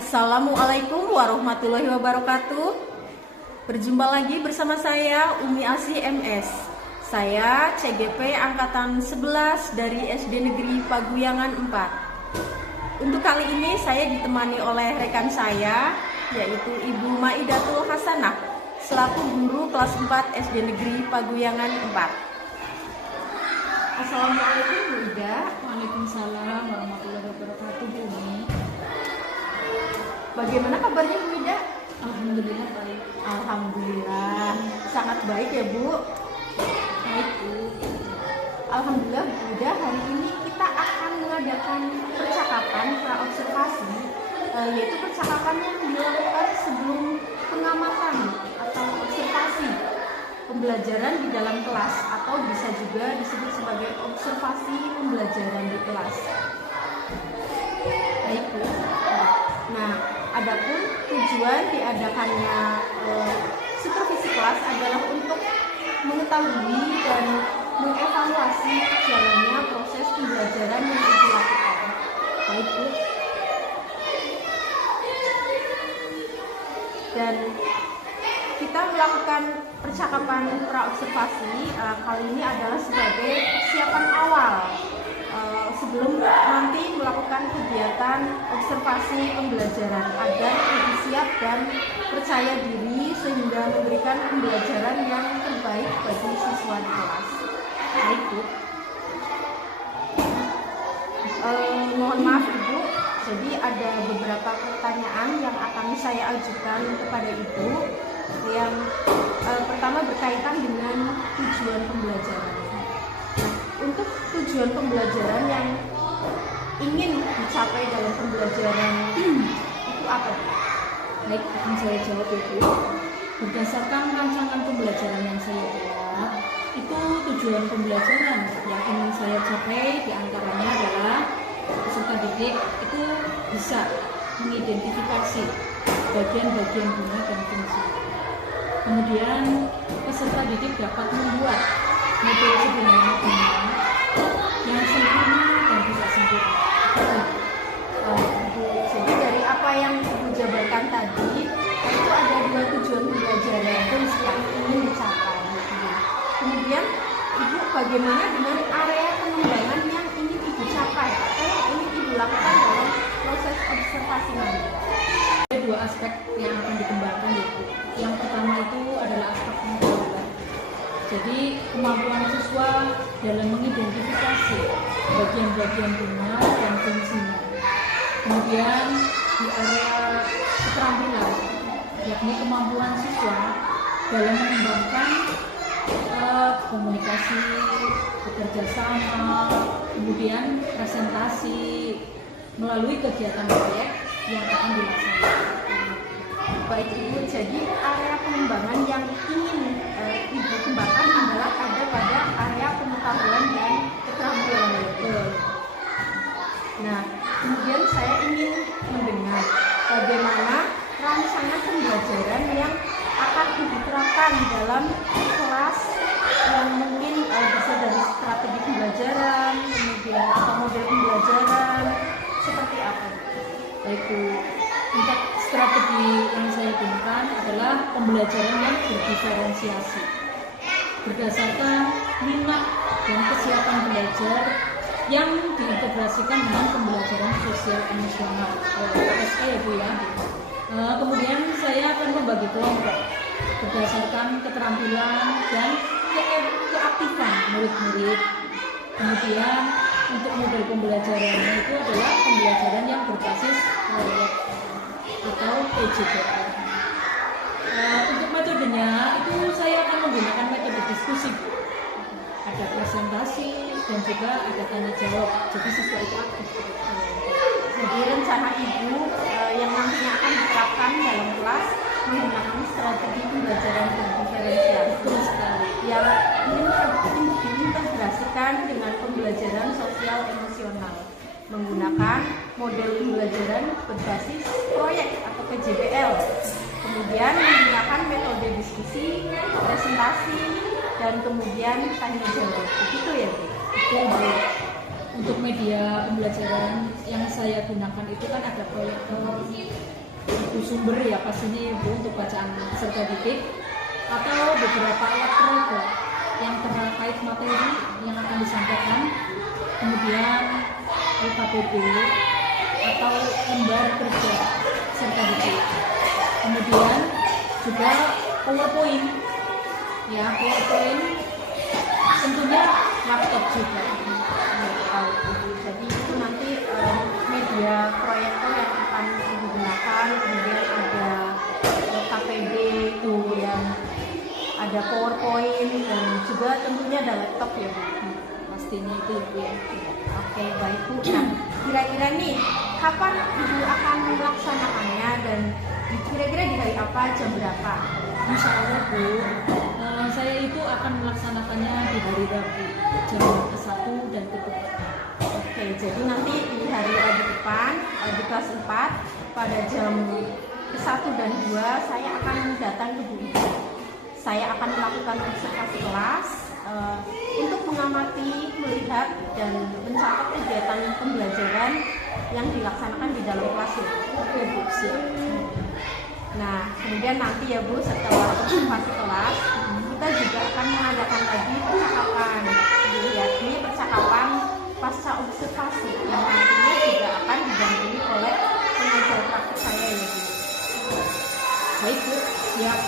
Assalamualaikum warahmatullahi wabarakatuh. Berjumpa lagi bersama saya Umi Asih MS. Saya CGP Angkatan 11 dari SD Negeri Paguyangan 4. Untuk kali ini saya ditemani oleh rekan saya, yaitu Ibu Maidatul Hasanah, selaku guru kelas 4 SD Negeri Paguyangan 4. Assalamualaikum Bu Ida. Waalaikumsalam warahmatullahi wabarakatuh, Bu Umi. Bagaimana kabarnya Bu Ida? Alhamdulillah baik. Alhamdulillah, sangat baik ya Bu. Baik, Bu. Alhamdulillah Bu Ida, hari ini kita akan mengadakan percakapan pra-observasi, yaitu percakapan yang dilakukan sebelum pengamatan atau observasi pembelajaran di dalam kelas, atau bisa juga disebut sebagai observasi pembelajaran di kelas. Baik Bu. Nah, adapun tujuan diadakannya supervisi kelas adalah untuk mengetahui dan mengevaluasi jalannya proses pembelajaran yang Ibu lakukan. Baik Bu. Dan kita melakukan percakapan pra-observasi kali ini adalah sebagai persiapan awal sebelum nanti melakukan kegiatan observasi pembelajaran, agar lebih siap dan percaya diri sehingga memberikan pembelajaran yang terbaik bagi siswa di kelas. Baik Bu. Mohon maaf Ibu, jadi ada beberapa pertanyaan yang akan saya ajukan kepada Ibu. Yang pertama berkaitan dengan tujuan pembelajaran. Nah, untuk tujuan pembelajaran yang ingin dicapai dalam pembelajaran itu apa? Baik, akan saya jawab, Ibu. Berdasarkan rancangan pembelajaran yang saya buat, itu tujuan pembelajaran yang ingin saya capai diantaranya adalah peserta didik itu bisa mengidentifikasi bagian-bagian guna dan fungsi. Kemudian peserta didik dapat membuat model sebenarnya guna yang sempurna dan tidak sempurna. Jadi dari apa yang Ibu jabarkan tadi, itu ada dua tujuan pembelajaran yang ingin dicapai. Kemudian Ibu, bagaimana dengan area pengembangan yang ingin Ibu capai atau yang ingin Ibu lakukan dalam proses observasi nanti? Ada dua aspek yang akan dikembangkan, yaitu yang pertama itu adalah aspek pengetahuan. Jadi kemampuan siswa dalam mengidentifikasi bagian-bagian guna dan fungsinya. Kemudian di area keterampilan, yakni kemampuan siswa dalam mengembangkan komunikasi, bekerja sama, kemudian presentasi melalui kegiatan proyek yang akan dilaksanakan. Baik Ibu, jadi area pengembangan yang ingin Ibu kembangkan adalah ada pada area pengetahuan dan keterampilan. Nah, kemudian saya ingin mendengar bagaimana rancangan pembelajaran yang akan Ibu terapkan dalam kelas, yang mungkin bisa dari strategi pembelajaran, kemudian atau model pembelajaran, seperti apa? Baik, Bu. Untuk strategi yang saya gunakan adalah pembelajaran yang berdiferensiasi berdasarkan minat dan kesiapan belajar yang diintegrasikan dengan pembelajaran sosial emosional PSE ya Bu ya. Kemudian saya akan membagi kelompok berdasarkan keterampilan dan keaktifan murid-murid. Kemudian untuk model pembelajarannya itu adalah pembelajaran yang berbasis proyek atau PJBR. Untuk metodenya itu saya akan menggunakan metode diskusi. Ada presentasi dan juga ada tanya jawab. Jadi siswa itu aktif. Jadi rencana Ibu yang nantinya akan diterapkan dalam kelas menggunakan strategi pembelajaran berdiferensiasi. Betul sekali. Yang ingin diintegrasikan dengan pembelajaran sosial emosional menggunakan model pembelajaran berbasis proyek atau PJBL. Kemudian menggunakan metode diskusi, presentasi, dan kemudian tanya jawab. Begitu ya Bu? Betul, Bu. Untuk media pembelajaran yang saya gunakan itu kan ada proyektor, sumber ya pastinya Ibu untuk bacaan peserta didik atau beberapa alat peraga yang terkait materi yang akan disampaikan, kemudian LKPD atau lembar kerja peserta didik, kemudian juga PowerPoint ya, PowerPoint tentunya laptop juga. Jadi itu nanti media proyektor yang akan digunakan, kemudian ada KPD, kemudian ada PowerPoint, dan juga tentunya ada laptop ya Bu. Pastinya itu Ibu ya. Oke, baik Bu. Nah, kira-kira nih kapan Ibu akan melaksanakannya dan kira-kira di hari apa, jam berapa? Insya Allah Bu, saya itu akan melaksanakannya di hari Rabu jam ke-1 dan ke-2. Oke, jadi nanti di hari Rabu depan di kelas 4 pada jam ke-1 dan 2 saya akan datang ke Bu Ibu. Saya akan melakukan observasi kelas untuk mengamati, melihat, dan mencatat kegiatan pembelajaran yang dilaksanakan di dalam kelas ya. Oke Bu, siap. Nah, kemudian nanti ya Bu, setelah observasi kelas, kita juga akan mengadakan lagi percakapan, yakni percakapan pasca observasi yang nantinya juga akan didampingi oleh pengajar praktik saya ya Bu. Baik Bu, siap.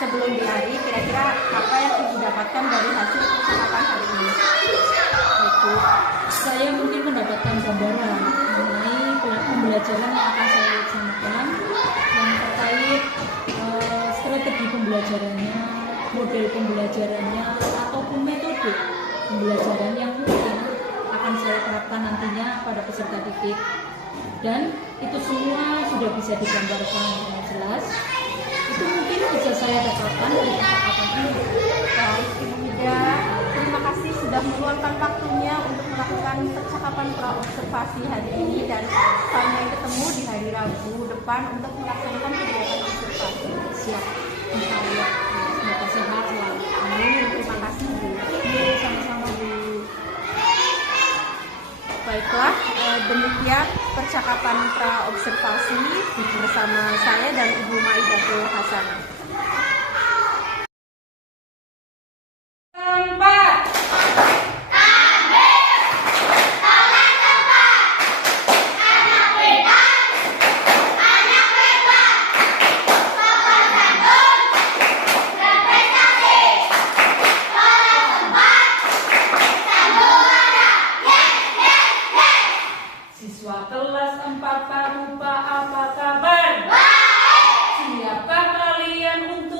Sebelum diakhiri, kira-kira apa yang Ibu dapatkan dari hasil percakapan hari ini? Baik Bu, saya mungkin mendapatkan gambaran mengenai pembelajaran yang akan saya laksanakan yang terkait strategi pembelajarannya, model pembelajarannya, ataupun metode pembelajaran yang mungkin akan saya terapkan nantinya pada peserta didik. Dan itu semua sudah bisa digambarkan dengan jelas. Itu mungkin bisa saya dapatkan dari percakapan ini. Baik, Ibu Ida, terima kasih sudah meluangkan waktunya untuk melakukan percakapan pra-observasi hari ini, dan sampai ketemu di hari Rabu depan untuk melaksanakan kegiatan observasi. Siap, insya Allah. Semoga sehat selalu. Amin, terima kasih Bu. Sama-sama Bu. Baiklah, demikian percakapan pra-observasi bersama saya dan Ibu Maidatul Hasanah. Siswa kelas 4 Parupa, apa kabar? Baik. Siapkah kalian untuk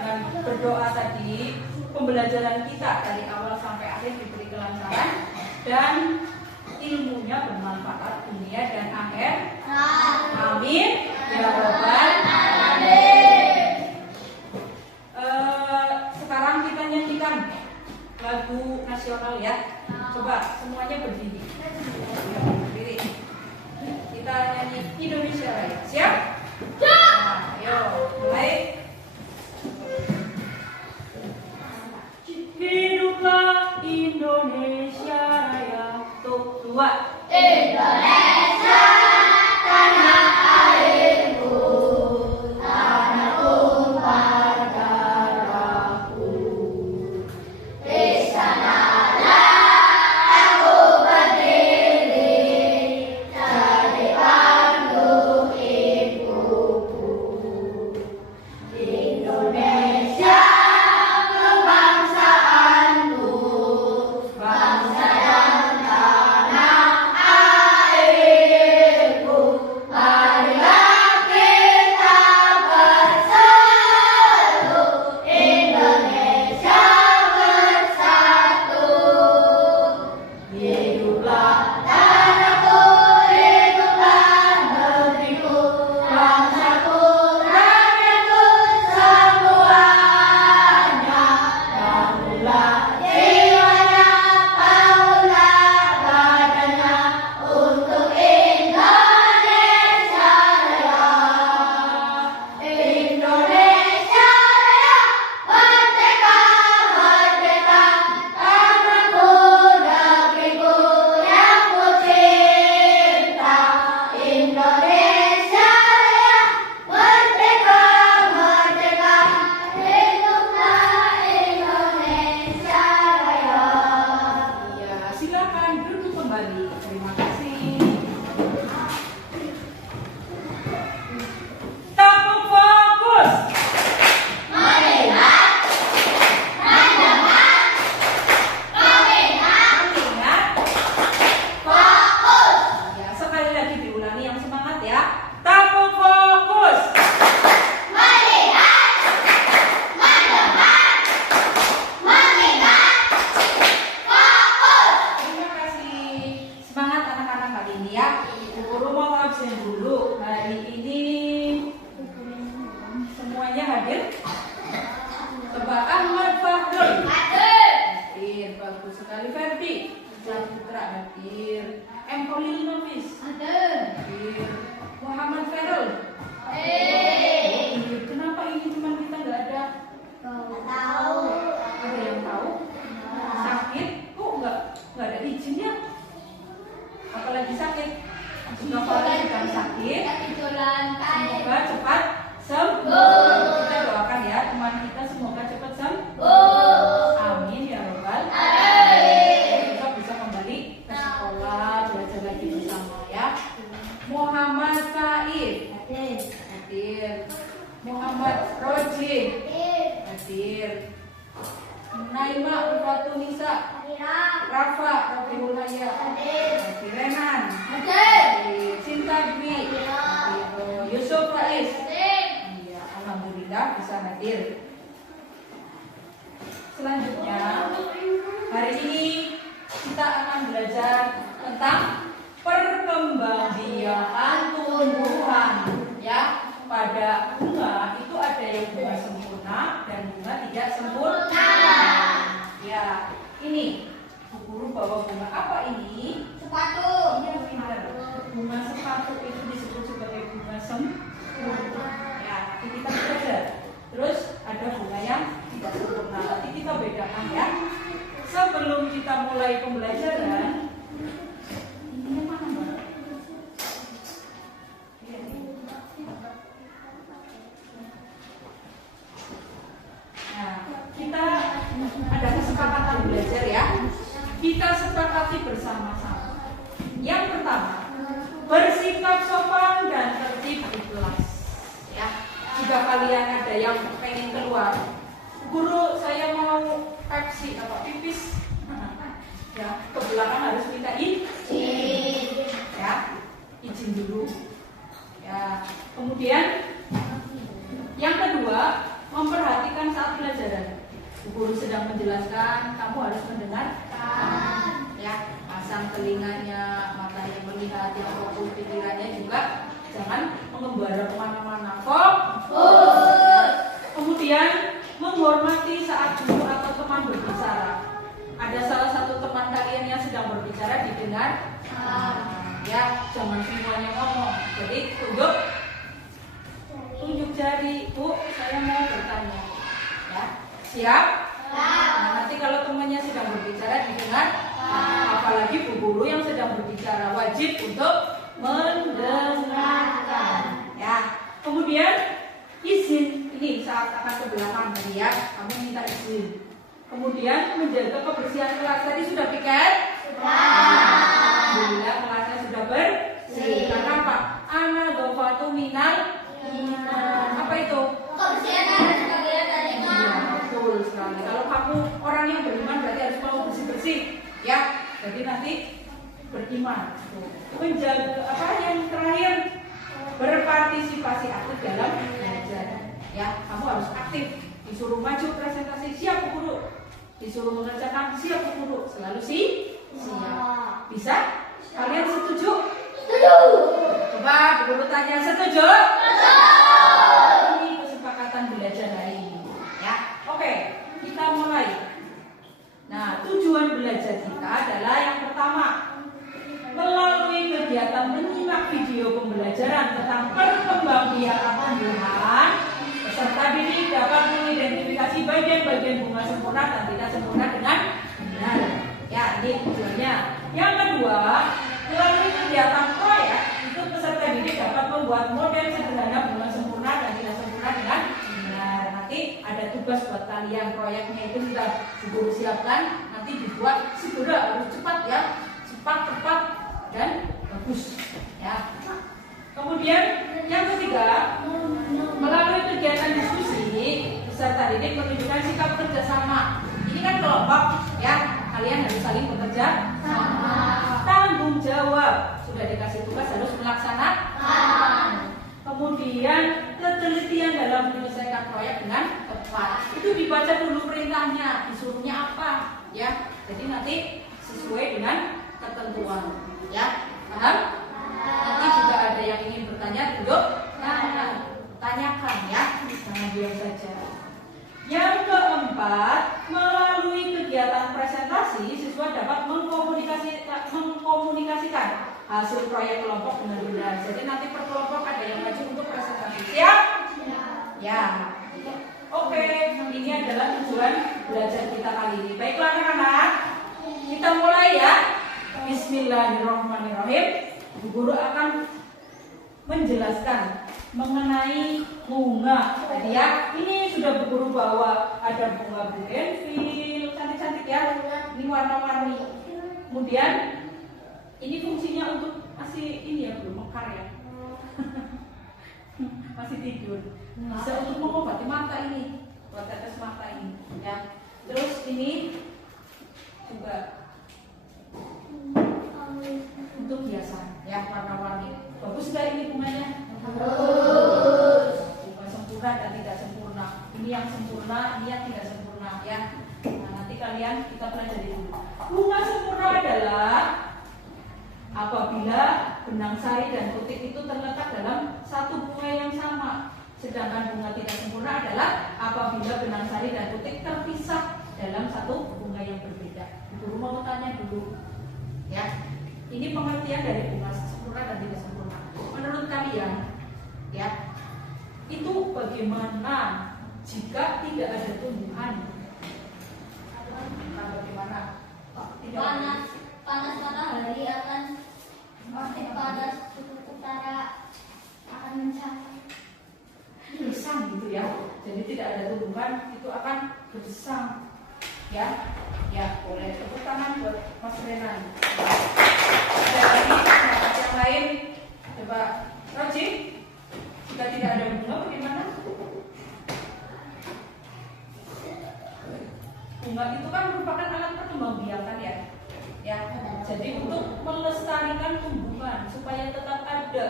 dengan berdoa tadi, pembelajaran kita dari awal sampai akhir diberi kelancaran dan ilmunya bermanfaat dunia dan akhir. Amin. Ya Rabbal Alamin. Sekarang kita nyanyikan lagu nasional ya. Coba semuanya berdiri. Berdiri. Kita nyanyi Indonesia Raya. Siap? Nah, ayo mulai. Hiduplah Indonesia Raya. Tuh, 2. Indonesia, tanah airku, tanah tumpah darahku. Di sanalah aku berdiri, jadi panggung ibuku. Indonesia, kebangsaanku, bangsa dan tanah airku. Marilah kita bersatu, Indonesia bersatu. Hiduplah tanahku, hiduplah negeriku, bangsaku, rakyatku semuanya. Bangunlah jiwanya, bangunlah badannya untuk Indonesia Raya. Indonesia Raya, merdeka, merdeka, tanahku, negeriku yang ku cinta. Indonesia Raya, merdeka, merdeka, hiduplah Indonesia Raya. Ya, silakan duduk kembali. Terima kasih. Tepuk fokus. Melihat, mendengar, mengingat, Ingat. fokus. Ya, sekali lagi diulangi yang semangat ya. Tepuk fokus. Melihat, mendengar, mengingat, fokus. Terima kasih. Semangat anak-anak hari ini ya. Ibu Guru mau absen dulu. Hari ini semuanya hadir. Coba Ahmad Fahrul. Hadir. Bagus sekali. Ferdi. Putra hadir. M. Khalil Nafis. Hadir. Muhammad Ferul. Hadir. Kenapa ini cuma kita nggak ada? Ada yang tahu? Sakit? Kok nggak ada izinnya? Apalagi sakit? Sudah kalau sedang sakit, semoga cepat sembuh. Kita doakan ya teman kita semoga cepat sembuh. Amin ya Rabbal Alamin. Besok bisa kembali ke sekolah belajar lagi bersama ya. Muhammad Said hadir. Muhammad Rojin hadir. Naima Fatunisa, Rafa Rafiul Haya hadir. Renan hadir. Sinta Dwi hadir. Yusuf Faiz. Iya, alhamdulillah bisa hadir. Selanjutnya hari ini kita akan belajar tentang perkembangbiakan tumbuhan ya. Pada bunga itu ada yang bunga sempurna dan bunga tidak sempurna. Ya, ini Bu Guru bawa bunga apa ini? Sepatu. Iya benar. Bunga sepatu itu disebut sebagai bunga sempurna. Ya, nanti kita belajar. Terus ada bunga yang tidak sempurna. Nanti kita bedakan ya. Sebelum kita mulai pembelajaran, ini mana Mbak? Nah, kita ada kesepakatan belajar ya. Kita sepakati bersama-sama. Yang pertama, bersikap sopan dan tertib di kelas. Ya, jika kalian ada yang pengen keluar, guru saya mau Pepsi atau pipis, ya ke belakang harus minta izin. Ya, izin dulu. Ya, kemudian yang kedua, memperhatikan saat pelajaran. Guru sedang menjelaskan, kamu harus mendengarkan. Ya, pasang telinganya, matanya melihat, yang fokus pikirannya juga jangan mengembara kemana-mana. Fokus. Kemudian menghormati saat guru atau teman berbicara. Ada salah satu teman kalian yang sedang berbicara, didengar. Ya, jangan semuanya ngomong. Jadi tunjuk jari, Bu, saya mau bertanya. Ya, siap? Nah, nanti kalau temannya sedang berbicara didengar, apalagi bu guru yang sedang berbicara wajib untuk mendengarkan. Ya, kemudian izin. Ini saat akan ke belakang tadi ya, kamu minta izin. Kemudian menjaga kebersihan kelas. Tadi sudah piket? Alhamdulillah kelasnya sudah bersih. Karena apa? Ana dhofatu minal iman. Apa itu? Kebersihan harus bagian dari iman. Ya, betul sekali. Kalau kamu orang yang beriman berarti harus mau bersih-bersih, ya. Jadi nanti beriman. Menjaga apa yang terakhir? Berpartisipasi aktif dalam belajar. Ya, kamu harus aktif. Disuruh maju presentasi, siap Bu Guru. Disuruh mengerjakan, siap Bu Guru. Selalu siap. Bisa? Kalian setuju? Setuju. Coba Bu Guru tanya, setuju? Ini kesepakatan belajar hari ini. Ya, oke, kita mulai. Nah, tujuan belajar kita adalah yang pertama, melalui kegiatan menyimak video pembelajaran tentang perkembangbiakan tumbuhan, peserta didik dapat mengidentifikasi bagian-bagian bunga sempurna dan tidak sempurna dengan benar. Ya, ini tujuannya. Yang kedua, melalui kegiatan proyek, itu peserta didik dapat membuat model sederhana bunga sempurna dan tidak sempurna dengan benar. Nanti ada tugas buat kalian, proyeknya itu sudah guru siapkan, nanti dibuat segera, harus cepat ya, cepat, tepat, dan bagus. Ya. Kemudian yang ketiga, melalui kegiatan diskusi, peserta didik menunjukkan sikap kerjasama. Ini kan kelompok, ya, kalian harus saling bekerja sama. Tanggung jawab, sudah dikasih tugas harus melaksanakan. Kemudian ketelitian dalam menyelesaikan proyek dengan tepat. Itu dibaca dulu perintahnya, disuruhnya apa, ya. Jadi nanti sesuai dengan ketentuan, ya. Paham? Nanti juga ada yang ingin bertanya, duduk, tanyakan ya, jangan diam saja. Yang keempat, melalui kegiatan presentasi, siswa dapat mengkomunikasikan hasil proyek kelompok dengan benar. Jadi nanti per kelompok ada yang maju untuk presentasi. Siap? Ya. Oke, ini adalah tujuan belajar kita kali ini. Baiklah anak-anak, kita mulai ya. Bismillahirrahmanirrahim. Bu Guru akan menjelaskan mengenai bunga. Tadi ya, ini sudah Bu Guru bawa, ada bunga bougainville, cantik-cantik ya. Ini warna-warni. Kemudian ini fungsinya untuk masih ini ya, belum mekar ya. Masih tidur. Bisa untuk mengobati mata ini, buat tetes mata ini, ya. Terus ini juga untuk hiasan, ya, warna-warni. Bagus nggak ini bunganya? Bagus. Bunga sempurna dan tidak sempurna. Ini yang sempurna, ini yang tidak sempurna, ya. Nah, nanti kalian kita pelajari dulu. Bunga sempurna adalah apabila benang sari dan putik itu terletak dalam satu bunga yang sama. Sedangkan bunga tidak sempurna adalah apabila benang sari dan putik terpisah dalam satu bunga yang berbeda. Guru mau bertanya dulu, ya. Ini pengertian dari bunga sempurna dan tidak sempurna. Menurut kalian, ya, itu bagaimana jika tidak ada tumbuhan? Nah, bagaimana? Panas matahari akan panas kutub utara akan mencapai Gersang gitu ya. Jadi tidak ada tumbuhan, itu akan gersang. Ya, ya, boleh tepuk tangan buat Mas Renan. Ada lagi yang lain? Coba Roji, jika tidak ada bunga bagaimana? Bunga itu kan merupakan alat perkembangbiakan ya. Ya, jadi untuk melestarikan tumbuhan supaya tetap ada.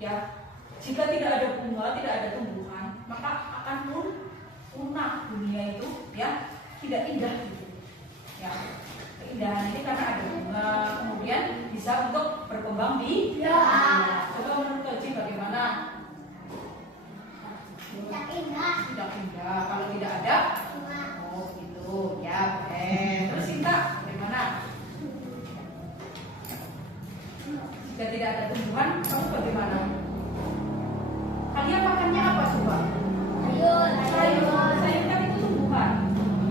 Ya, jika tidak ada bunga, tidak ada tumbuhan, maka akan punah dunia itu ya, tidak indah gitu. Ya, keindahan ini karena ada bunga, kemudian bisa untuk berkembang di dunia. Coba menurut Koji bagaimana? Tidak indah. Tidak indah kalau tidak ada. Oh gitu ya. Terus Sinta bagaimana? Jika tidak ada tumbuhan, kamu bagaimana? Kalian makannya apa coba? Sayur kan itu tumbuhan,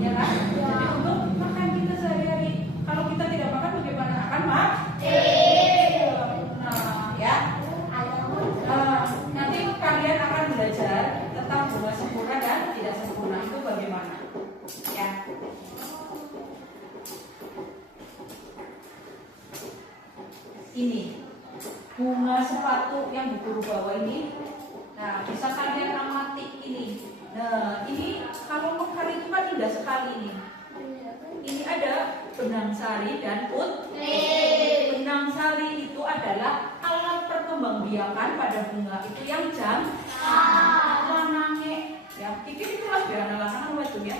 ya kan? Jadi untuk makan kita sehari-hari. Kalau kita tidak makan bagaimana? Akan mati. Nah, ya. Nanti kalian akan belajar tentang bunga sempurna dan tidak sempurna itu bagaimana? Ya. Ini bunga sepatu yang di guru bawah ini. Nah, bisa kalian amati ini. Nah, ini kalau mekar itu kan indah sekali ini. Ini ada benang sari dan putih. Benang sari itu adalah alat perkembangbiakan pada bunga itu yang lanange. Ya, itu lah biar lanangan itu ya.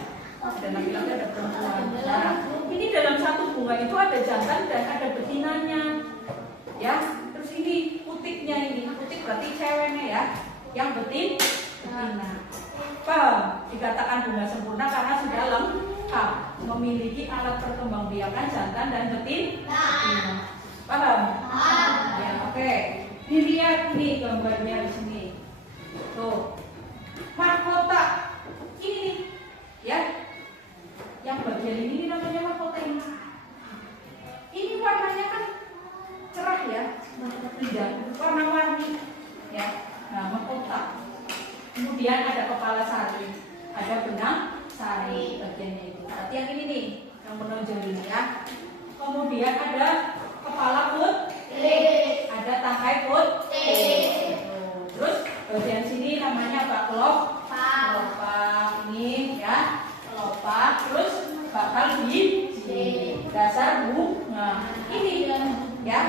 Dan laki-laki ada perempuan. Nah, ini dalam satu bunga itu ada jantan dan ada betinanya. Ya, terus ini putiknya ini. Putik berarti ceweknya ya. Yang betina. Paham? Dikatakan bunga sempurna karena sudah lengkap, memiliki alat perkembangbiakan jantan dan betina. Paham? Ya, oke. Dilihat nih gambarnya di sini. Tuh. Mahkota. Ini nih. Ya. Yang bagian ini namanya mahkota ini. Ini warnanya kan cerah ya. Tidak. Warna-warni. Ya. Nah, mahkota. Kemudian ada kepala sari, ada benang sari bagiannya itu. Berarti yang ini nih, yang menonjol ini ya. Kemudian ada kepala putih, ada tangkai putih. Terus bagian sini namanya apa? Kelopak ini ya, kelopak. Terus bakal biji, dasar bunga. Ini ya,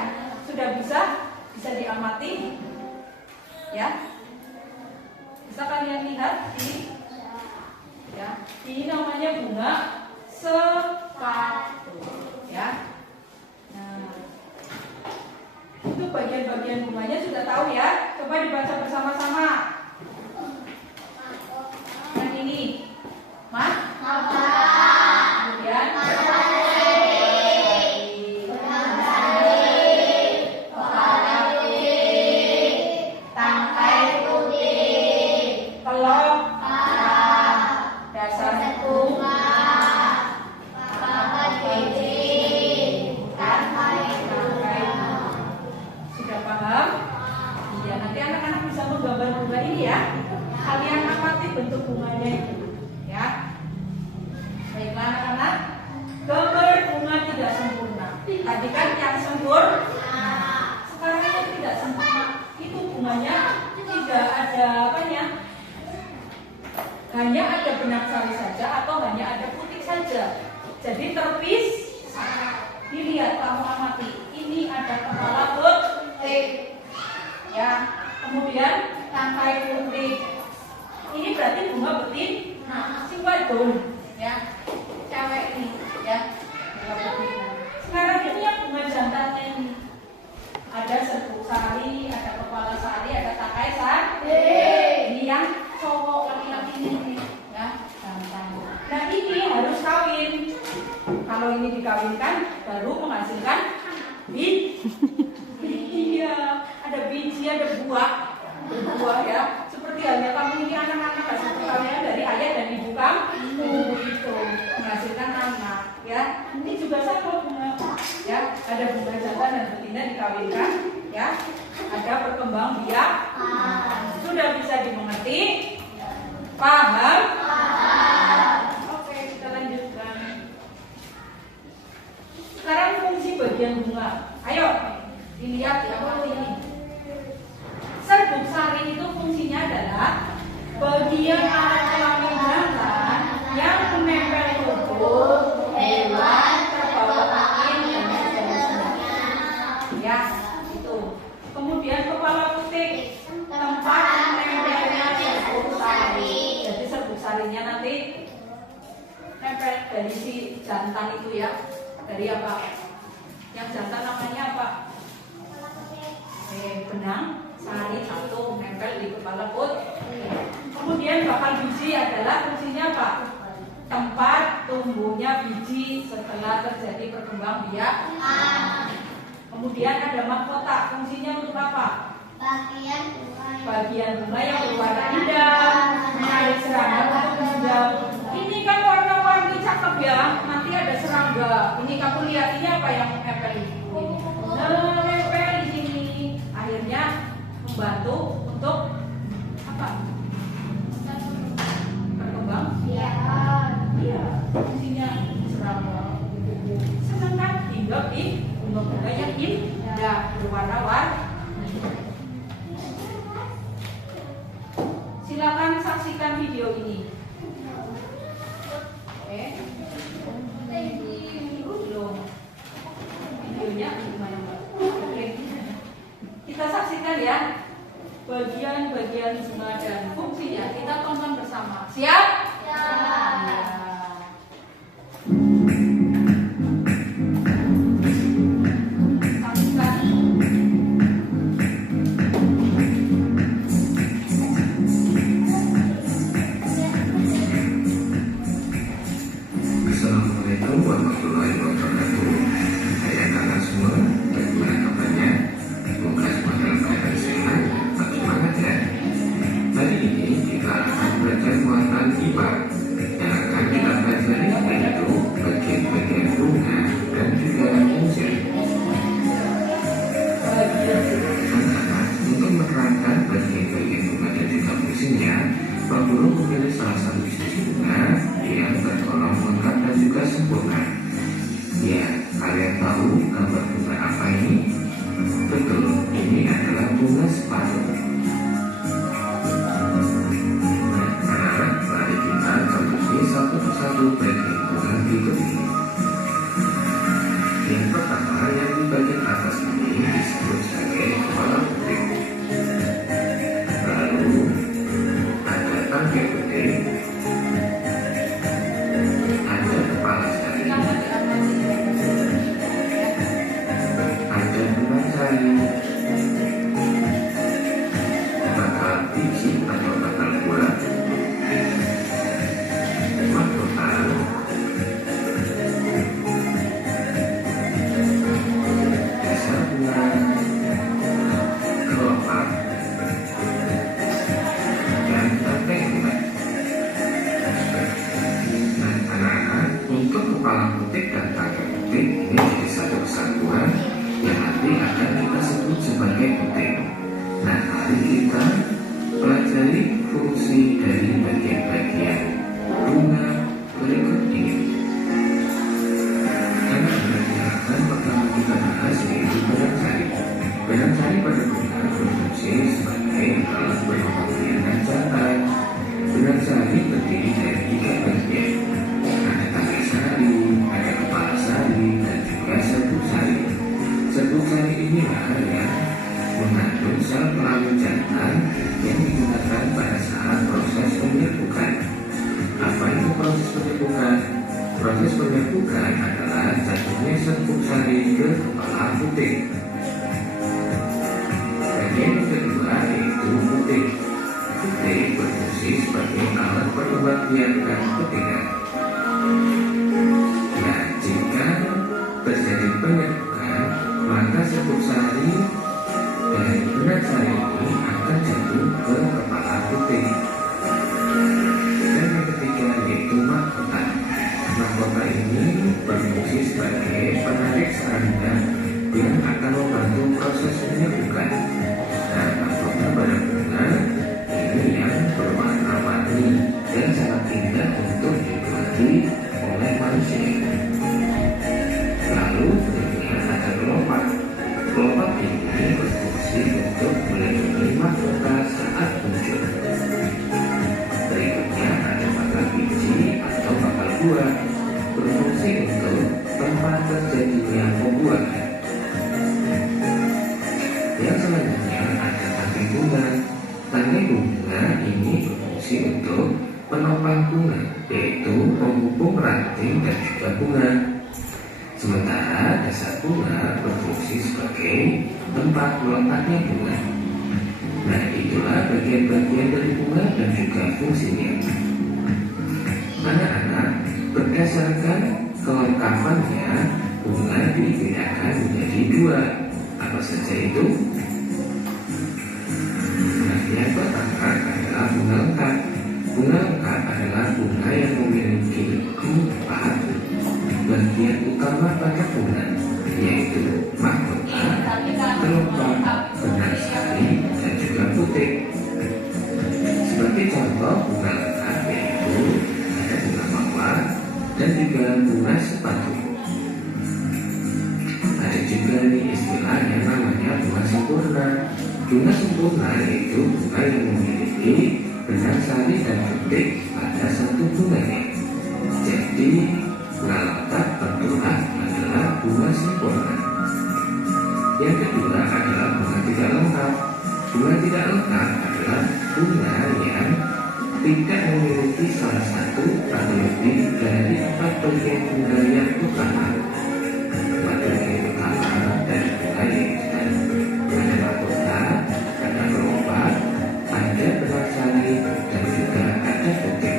sudah bisa diamati. Ya, bisa kalian lihat ini, ya, ini namanya bunga sepatu, ya. Nah, itu bagian-bagian bunganya sudah tahu ya. Coba dibaca bersama-sama. Yang ini, kemudian kalian amati bentuk bunganya itu, ya. Baiklah anak-anak, gambar bunga tidak sempurna. Tadi kan yang sempurna, sekarang yang tidak sempurna. Itu bunganya tidak ada apanya, hanya ada benang sari saja atau hanya ada putih saja. Jadi terpisah. Dilihat, kamu amati. Ini ada kepala putih, ya. Kemudian tangkai putih. Ini berarti bunga betina, si wadon, ya, cewek ini, ya, bunga betina. Sekarang ini yang bunga jantannya ini, ada serbuk sari, ada kepala sari, ada tangkai sari. Ini yang cowok laki-laki ini, ya, jantan. Nah ini harus kawin. Kalau ini dikawinkan, baru menghasilkan biji. Iya, ada biji, ada buah. Berbuah ya, seperti halnya kamu ini anak-anak hasil perkawinan dari ayah dan ibu kamu itu menghasilkan anak ya. Ini juga sama bunga ya, ada bunga jantan dan betina dikawinkan ya, ada berkembang biak. Sudah bisa dimengerti? Paham? Oke, kita lanjutkan. Sekarang fungsi bagian bunga. Ayo dilihat ya ini. Serbuk sari itu fungsinya adalah bagian alat kelamin jantan yang menempel tubuh hewan terbawa angin dan seterusnya. Ya, itu. Kemudian kepala putih tempat menempelnya serbuk sari. Jadi serbuk sari jantan itu ya, dari apa? Yang jantan namanya apa? Benang sari satu nempel di kepala Kemudian bakal biji adalah fungsinya apa? Tempat tumbuhnya biji setelah terjadi perkembangbiakan. Kemudian ada mahkota, fungsinya untuk apa? Bagian bunga yang berwarna indah, menarik serangga untuk mengendap. Ini kan warna-warni cakep ya. Nanti ada serangga. Ini kamu lihat ini apa yang nempel ini? Nempel di sini. Akhirnya membantu untuk apa? Berkembang. Iya. Fungsinya serangga. Senang kan? Tinggal di bunga-bunga yang indah berwarna-warni. Silakan saksikan video ini. Belum. Videonya gimana, Mbak? Kita saksikan ya. Bagian-bagian bunga dan fungsinya. Kita tonton bersama. Siap? Ya. Assalamualaikum warahmatullahi wabarakatuh. Saya kakak semua, bagaimana kabarnya? Semoga semua dalam keadaan sehat, tetap semangat ya. Hari ini kita akan belajar muatan IPA. Yang akan kita pelajari yaitu bagian-bagian bunga dan juga fungsi. Anak-anak, untuk menerangkan bagian-bagian bunga dan juga fungsinya, Pak Guru memilih salah satu jenis bunga yang tergolong lengkap dan juga sempurna. Ya, kalian tahu gambar bunga apa ini? Betul, ini adalah bunga sepatu. Nah, anak-anak, mari kita telusuri satu persatu bagian bunga berikut ini. Yang pertama, yang di bagian atas ini disebut sebagai kepala putih. Lalu ada tangkai putih, ada kepala sari, ada bunga sari, bakal biji atau bakal buah, mahkota, dasar bunga, kelopak, dan tangkai bunga. Nah, anak-anak, untuk kepala putih dan tangkai putih ini jadi satu kesatuan yang nanti akan kita sebut sebagai putih. Nah, mari kita pelajari fungsi dari bagian-bagian bunga berikut ini. Anak-anak, yang akan pertama kita bahas yaitu benang sari. Benang sari pada bunga berfungsi sebagai alat perkembangbiakan jantan. Benang sari terdiri dari 3 bagian. Ada tangkai sari, ada kepala sari, dan juga serbuk sari. Serbuk sari inilah yang mengandung sel kelamin jantan yang digunakan pada saat proses penyerbukan. Apa itu proses penyerbukan? Proses penyerbukan adalah jatuhnya serbuk sari ke kepala putih. Bagian yang kedua yaitu putih. Putih berfungsi sebagai alat perkembangbiakan betina. Nah, jika terjadi penyerbukan, maka serbuk sari dari benang sari ini akan jatuh ke kepala putih. Dan yang ketiga yaitu mahkota. Mahkota ini berfungsi sebagai penarik serangga yang akan membantu proses penyerbukan. Nah, mahkota pada bunga ini yang berwarna-warni dan sangat indah untuk dinikmati oleh manusia. Lalu berikutnya ada kelopak. Kelopak ini berfungsi untuk melindungi mahkota saat muncul. Berikutnya ada bakal biji atau bakal buah, berfungsi untuk tempat terjadinya pembuahan. Yang selanjutnya ada tangkai bunga. Tangkai bunga ini berfungsi untuk penopang bunga, yaitu penghubung ranting dan juga bunga. Sementara dasar bunga berfungsi sebagai tempat meletaknya bunga. Nah, itulah bagian-bagian dari bunga dan juga fungsinya. Anak-anak, berdasarkan kelengkapannya, bunga dibedakan menjadi dua. Apa saja itu? Nah, yang pertama adalah bunga lengkap. Bunga lengkap adalah bunga yang memiliki 4 bagian utama pada bunga, yaitu mahkota, kelompok, benang sari, dan juga putik. Sebagai contoh bunga lengkap yaitu ada bunga mawar dan juga bunga sepatu. Ada juga nih istilah yang namanya bunga sempurna. Bunga sempurna yaitu bunga yang memiliki benang sari dan putik pada satu bunganya. Jadi bunga lengkap tentulah adalah bunga sempurna. Yang kedua adalah bunga tidak lengkap. Bunga tidak lengkap adalah bunga yang tidak memiliki salah satu atau lebih dari 4 bagian bunga yang utama. 4 bagian utama dari bunga yaitu ada mahkota, ada kelopak, ada benang sari, dan juga ada putik.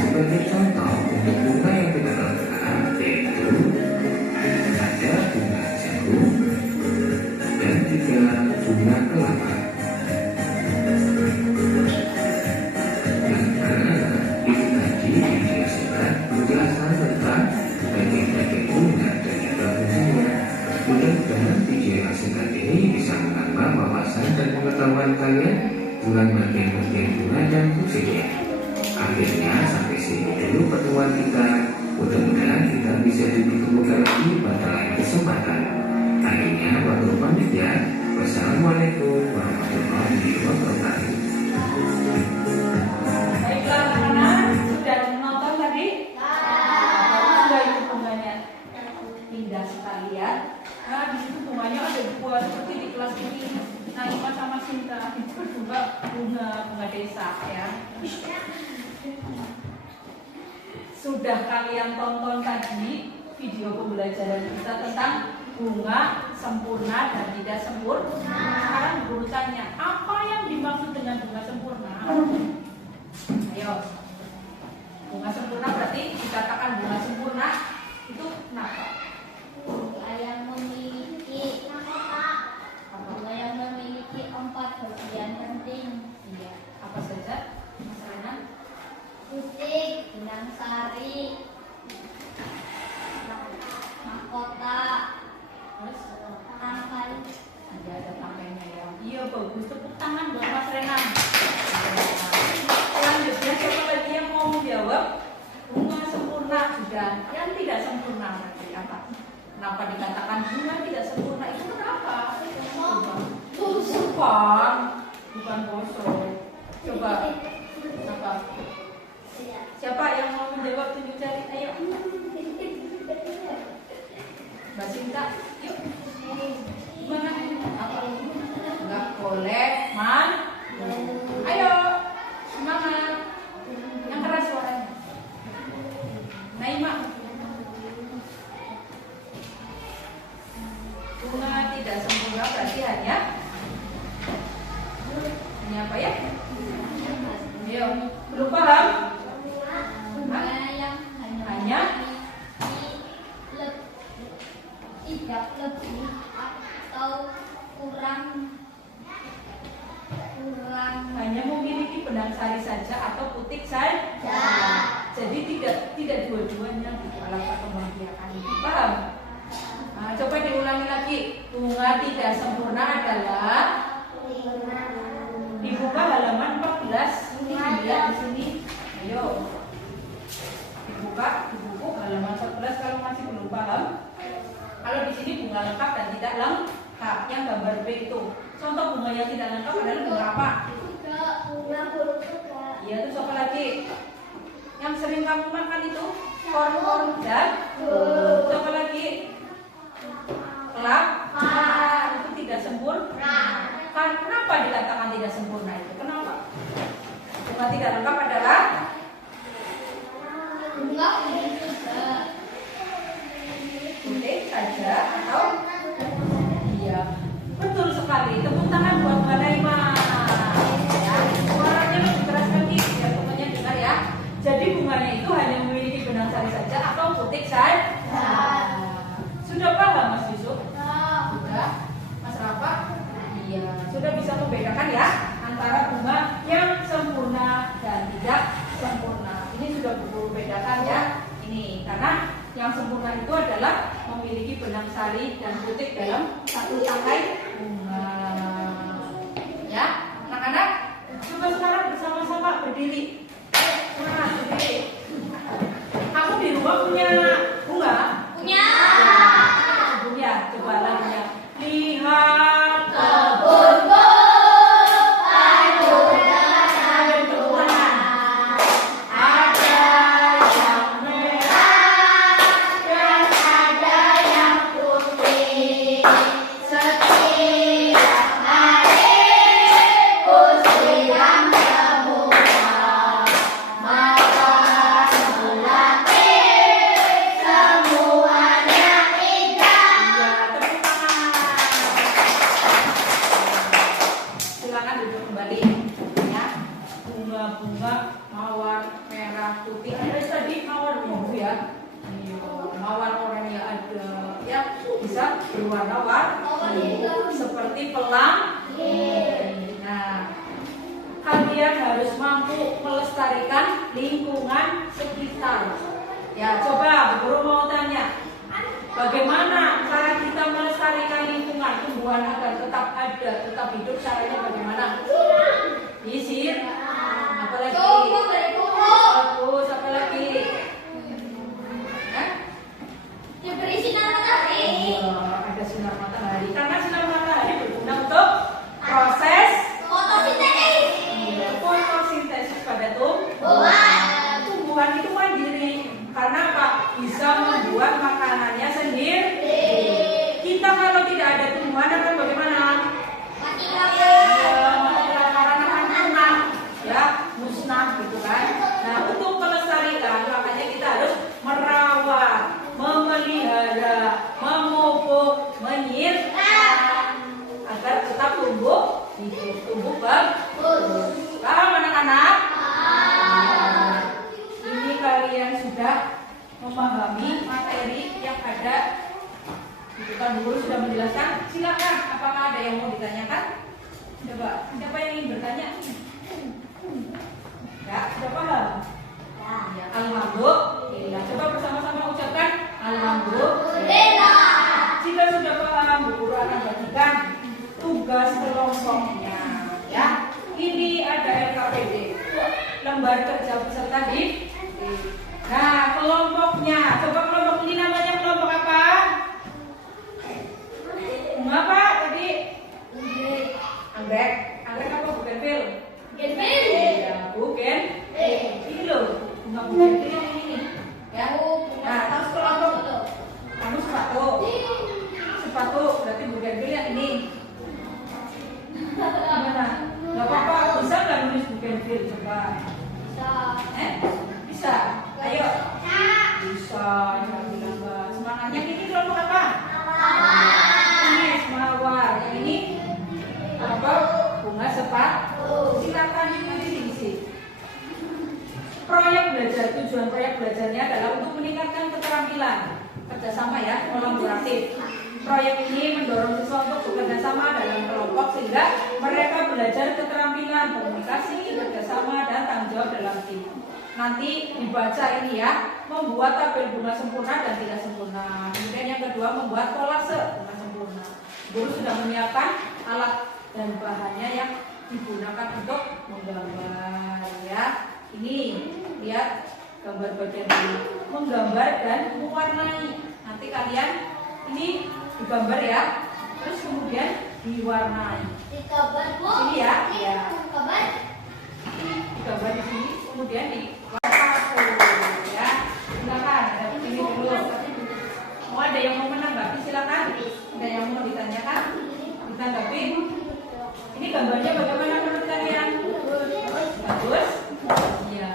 Sebagai contoh untuk bunga yang tidak lengkap yaitu ada bunga jagung dan juga bunga kelapa. Itu tadi video singkat penjelasan tentang bagian-bagian bunga dan juga fungsinya. Mudah-mudahan video yang singkat ini bisa menambah wawasan dan pengetahuan kalian tentang bagian-bagian bunga dan fungsinya. Akhirnya sampai sini dulu pertemuan kita. Mudah-mudahan kita bisa ditemukan lagi pada lain kesempatan. Akhirnya waktu pamit ya. Wassalamualaikum warahmatullahi wabarakatuh. Baiklah anak-anak, sudah menonton tadi? Sudah itu bunganya. Indah sekali ya. Nah, di situ bunganya ada dua seperti di kelas ini. Naima sama Sinta itu juga bunga desa ya. Sudah kalian tonton tadi video pembelajaran kita tentang bunga sempurna dan tidak sempurna. Sekarang guru tanya, apa yang dimaksud dengan bunga sempurna? Ayo. Bunga sempurna berarti dikatakan bunga sempurna itu kenapa? Bunga yang memiliki 4 bagian penting. Iya. Apa saja? Mas Renan? Putik, benang sari, mahkota, Terus? rangkai. Ada tangkainya ya. Iya bagus. Tepuk tangan buat Mas Renan. Selanjutnya siapa lagi yang mau menjawab? Bunga sempurna sudah. Yang tidak sempurna berarti apa? Kenapa dikatakan bunga tidak sempurna? Itu kenapa? Bukan kosong. Coba. Apa? Siapa yang mau menjawab? Tunjuk jari. Ayo. Mbak Sinta, yuk. Gimana? Apa? Enggak boleh, Man. Ayo, semangat. Yang keras suaranya. Naima. Bunga tidak sempurna berarti hanya apa ya? Ayo, belum paham? Bunga yang hanya tidak lebih atau kurang Hanya memiliki benang sari saja atau putik saja. Jadi tidak dua-duanya gitu alat pembangkitan. Paham? Nah, coba diulangi lagi. Bunga tidak sempurna adalah dibuka halaman 14. Ini dilihat di sini. Ayo. Dibuka di buku halaman 14 kalau masih belum paham. Kalau di sini bunga lengkap dan tidak lengkap. Yang gambar B itu. Contoh bunga yang tidak lengkap adalah bunga apa? bunga burung juga. Iya, terus apa lagi? Yang sering kamu makan itu korn dan apa lagi? Kelapa. Itu tidak sempurna. Kenapa dikatakan tidak sempurna itu? Kenapa? Bunga tidak lengkap adalah apa? Bunga kuning juga. Kuning saja atau? Iya, betul sekali. Tepuk tangan buat Mbak Naima. Ya, suaranya lebih keras lagi biar temannya dengar ya. Jadi bunganya itu hanya memiliki benang sari saja atau putik saja. Sudah paham Mas Yusuf? Sudah. Mas Rafa? Iya. Sudah bisa membedakan ya antara bunga yang sempurna dan tidak sempurna. Ini sudah membedakan ya. Ini karena yang sempurna itu adalah memiliki benang sari dan putik dalam satu tangkai bunga. Ya, anak-anak, coba sekarang bersama-sama berdiri. Semangat berdiri. Kamu di rumah punya bunga? Punya. Punya. Coba lagunya. Lihat Kebunku tepuk tangan. Ada yang merah dan ada yang putih. setiap hari ku siram semua, maka melatih semuanya indah. Iya, tepuk tangan. Silakan duduk kembali. Ya, bunga-bunga mawar merah putih. Ada tadi mawar biru ya. Iya, mawar oranye ada. Ya, bisa berwarna-warni seperti pelangi. Nah, kalian harus mampu melestarikan lingkungan sekitar. Ya, coba Bu Guru mau tanya, bagaimana cara kita melestarikan lingkungan tumbuhan agar tetap ada, tetap hidup? Caranya bagaimana? Disir. Apalagi? Tumbuh bertumbuh, Bagus. Apalagi? Hah? diberi sinar matahari. Ada sinar matahari. Karena sinar matahari berguna untuk proses Fotosintesis. fotosintesis pada Buah. tumbuhan itu mandiri. Karena apa? Bisa membuat makanannya sendiri. Kita kalau tidak ada tumbuhan akan bagaimana? Mati Ya, mati kelaparan akan punah, ya, musnah gitu kan. Nah, untuk melestarikan makanya kita harus merawat, memelihara, memupuk, menyiram agar tetap tumbuh hidup, tumbuh bagus. Paham anak-anak? Nah, ini kalian sudah memahami materi yang ada. Itu kan guru sudah menjelaskan. Silakan, apakah ada yang mau ditanyakan? Coba, siapa yang ingin bertanya? Ya, sudah paham? Ya, alhamdulillah. Coba bersama-sama ucapkan alhamdulillah. Jika sudah paham, Bu Guru akan bagikan tugas kelompoknya. Ya, ini ada LKPD, lembar kerja peserta didik. Nah, kelompoknya, coba kelompok ini namanya kelompok apa? Apa tadi? Anggrek. Anggrek apa bugenvil? Genfil. Ya, bugen. Ini loh, bunga bugenvil yang ini. Ya. Nah, terus kelompok kamu sepatu. Sepatu berarti bugenvil yang ini. Gimana? Gak apa-apa, bisa nggak nulis bugenvil coba? Bisa. Ayo. Bisa. Jangan bilang nggak. Semangatnya ini kelompok apa? Ini mawar. Yang ini apa? Bunga sepatu. Silakan nanti diisi. Proyek belajar, tujuan proyek belajarnya adalah untuk meningkatkan keterampilan kerjasama ya, kolaboratif. Proyek ini mendorong siswa untuk bekerja sama dalam kelompok sehingga mereka belajar keterampilan komunikasi, kerjasama, dan tanggung jawab dalam tim. Nanti dibaca ini ya, membuat tabel bunga sempurna dan tidak sempurna. Kemudian yang kedua, membuat kolase bunga sempurna. Guru sudah menyiapkan alat dan bahannya yang digunakan untuk menggambar ya. Ini lihat gambar bagian ini, menggambar dan mewarnai. Nanti kalian ini digambar ya, terus kemudian diwarnai. Dikabar, Bu. Ini ya, ya. Kabar. Digambar di sini, kemudian diwarnai ya. Silakan, ada ini dulu. Oh, ada yang mau menanggapi silakan. Ada yang mau ditanyakan? Ditanggapi. Ini gambarnya bagaimana menurut kalian? Bagus? Iya.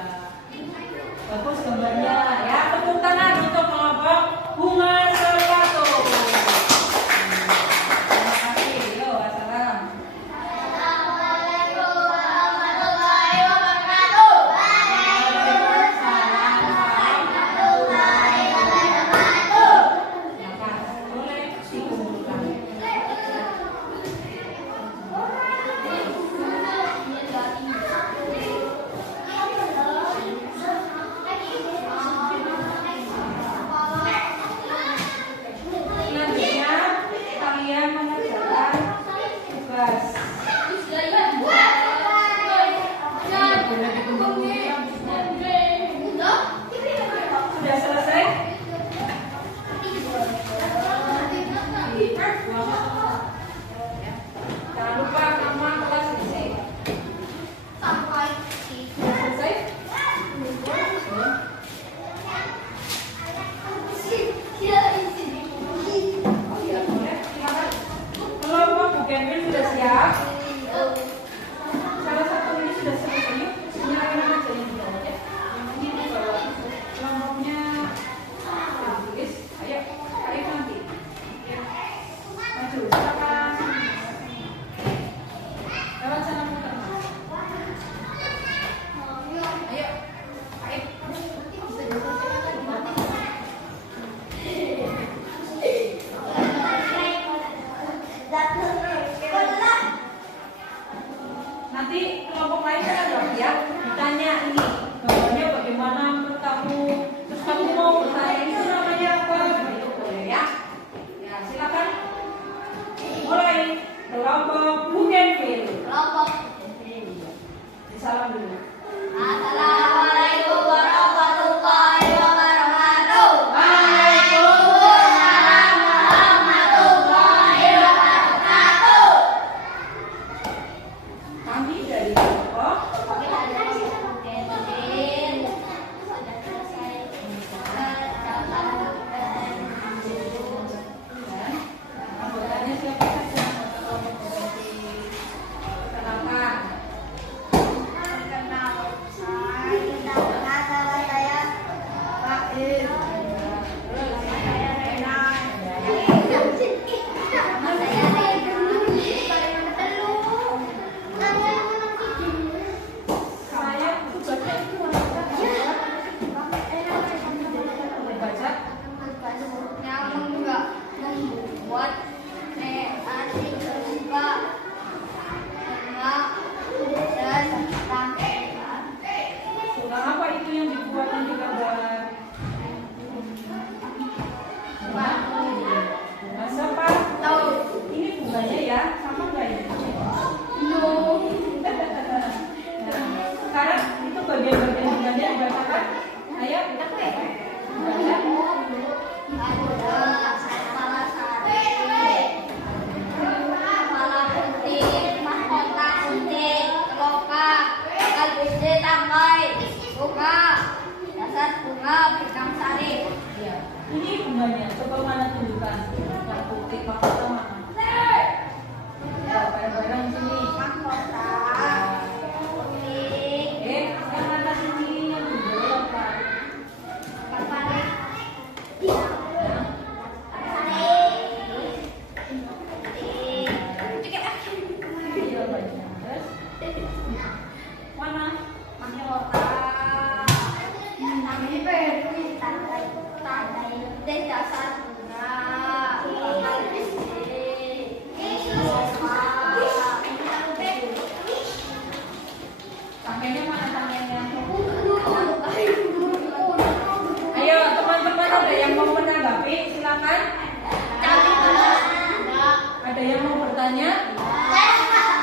Ada yang mau bertanya?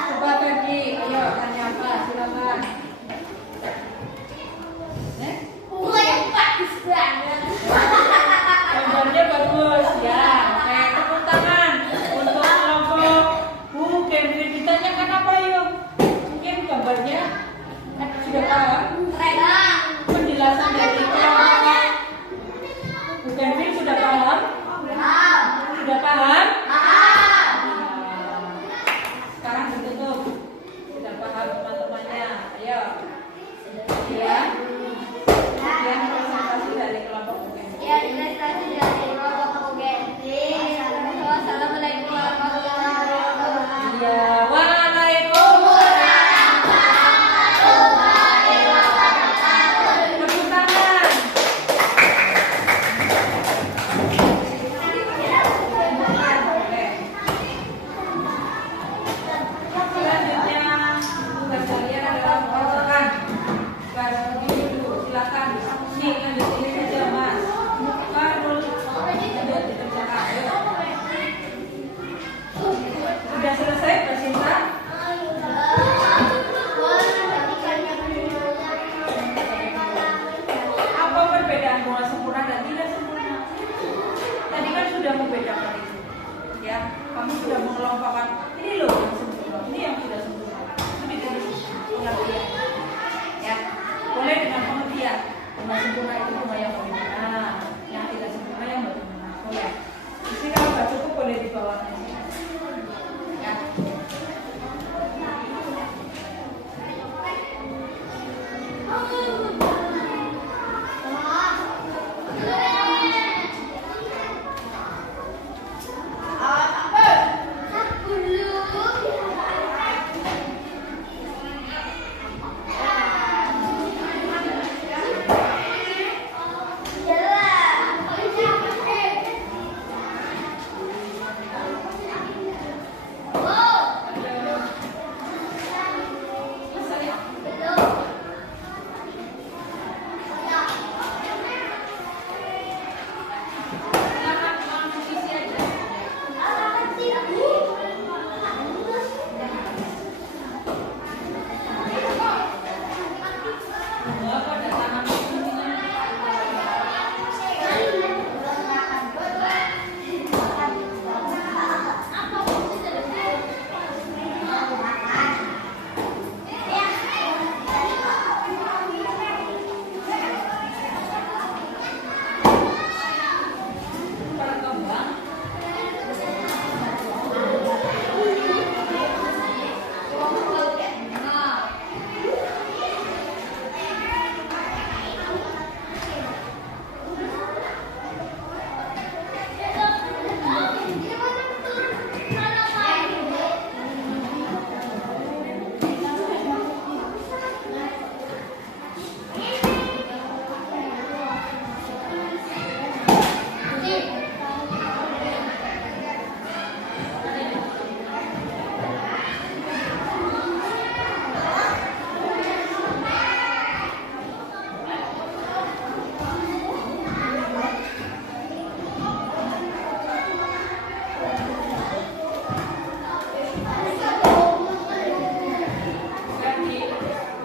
Coba Ferdi, ayo tanya apa? Silakan. Bunganya bagus banget. Gambarnya bagus ya. Oke, tepuk tangan untuk kelompok Bu Kevin. Ditanyakan apa yuk? Mungkin gambarnya sudah paham? Penjelasan dari kelompok Bu Kevin sudah paham? Sudah paham? Sekarang ditutup. Sudah paham teman-temannya. Ayo. Ya. Kemudian presentasi dari kelompok Bu Kevin. Ya, ilustrasi dari kelompok Gendri. Wassalamualaikum warahmatullahi wabarakatuh. Ya, waalaikumsalam. Tepuk tangan. Selanjutnya tugas kalian adalah mengerjakan tugas ini dulu. Silakan. Nih, lanjut ini saja Mas. Farul, lanjut dikerjakan. Ayo. Sudah selesai Mbak Sinta? Apa perbedaan bola sempurna dan tidak sempurna? Tadi kan sudah membedakan itu, ya. Kamu sudah mengelompokkan ini loh yang sempurna, ini yang tidak sempurna. Itu dengan pengertian, ya. Boleh dengan pengertian. Bola sempurna itu bunga yang bagaimana, yang tidak sempurna yang bagaimana. Boleh. Di sini kalau nggak cukup boleh dibawakan. Ya.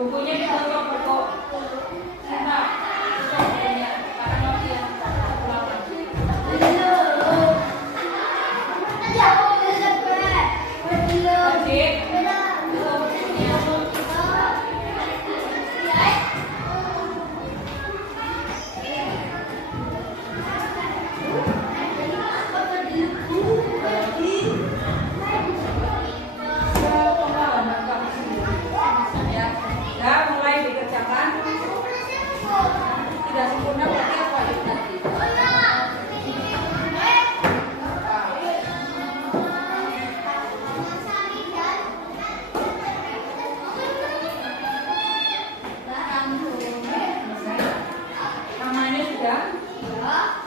Bukunya ditutup buku. Sinta, tutup bukunya. Sekarang lagi yang ulangan. Wajib. Tutup bukunya. Pengalaman kamu sendiri. Ya, ya mulai dikerjakan. Tidak sempurna berarti apa itu nanti? Namanya sudah? Apa?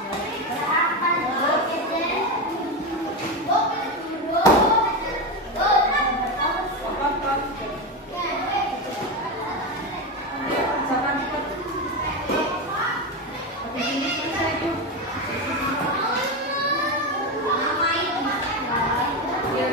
Ayo kerjakan cepat. Habis ini selesai tuh. Biar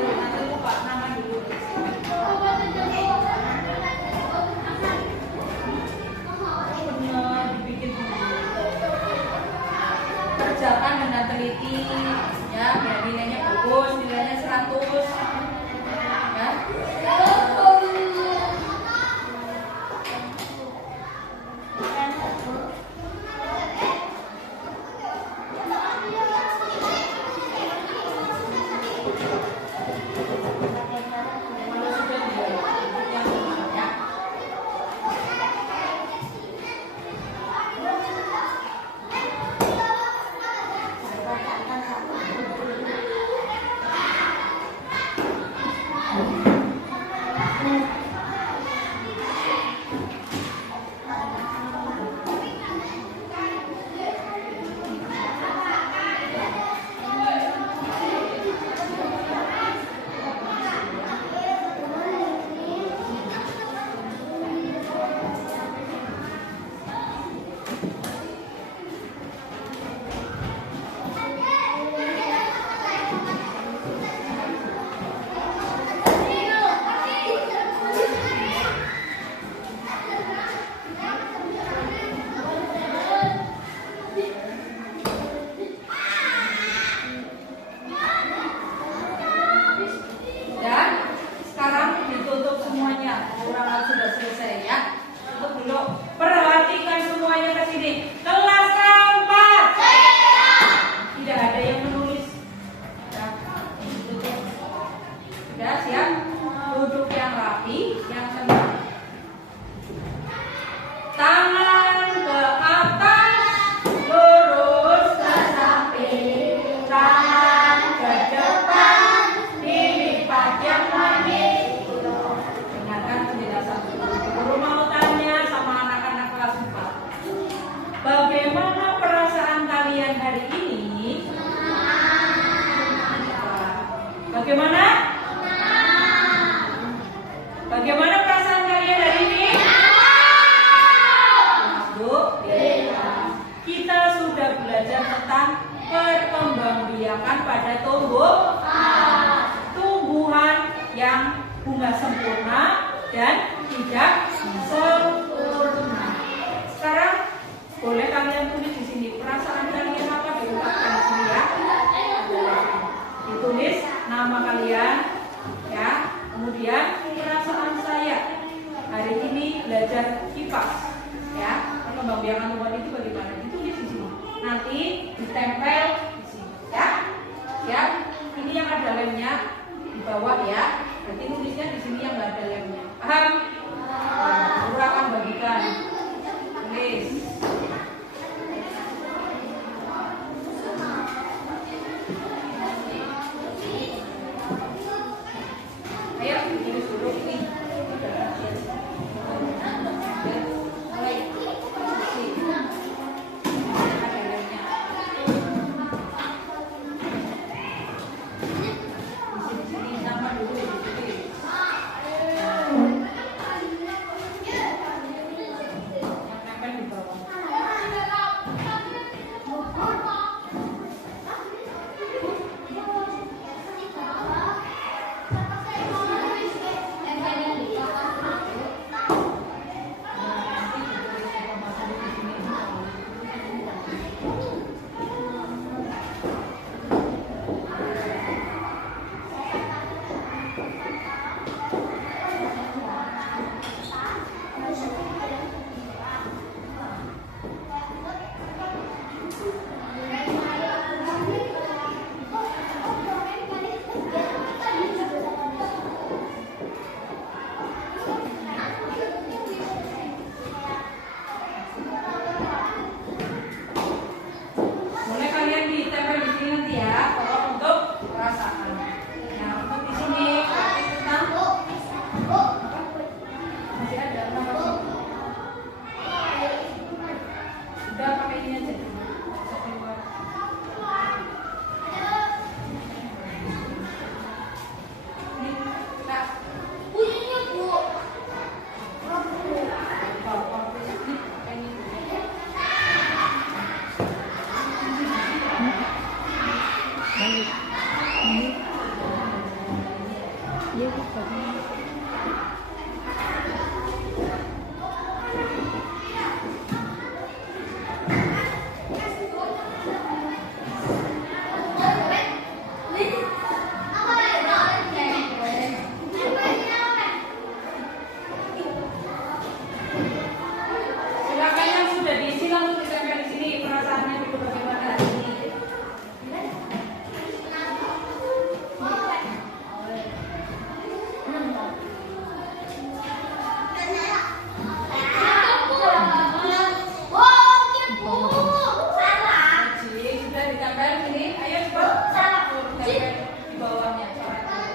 hari ini? Bagaimana? Bagaimana perasaan kalian hari ini? Bu, kita sudah belajar tentang perkembangbiakan pada tumbuhan yang bunga sempurna dan tidak sempurna. Sekarang boleh kalian tulis di sini perasaan kalian apa diungkapkan di sini ya. Ditulis nama kalian ya. Kemudian perasaan saya hari ini belajar kipas ya. Perkembangbiakan tumbuhan itu bagaimana? Ditulis di sini. Nanti ditempel di sini ya. Ya. Ini yang ada lemnya di bawah ya. Berarti nulisnya di sini yang nggak ada lemnya. Paham? Guru akan bagikan. Tulis. Ayo tulis dulu ini. Mulai. Ada lemnya. Di sini nama dulu ditulis. Yang di bawah. Boleh kalian ditempel di sini nanti ya, kalau untuk perasaan. Nah, untuk di sini arti tentang masih ada nama sih. Udah pakai ini aja. Sampai buat. Ini kita pakai ini. Silakan yang sudah diisi langsung ditempel di sini perasaannya dulu bagaimana hari ini. Jadi sudah ditempel di sini. Ayo coba ditempel di bawahnya. Silakan.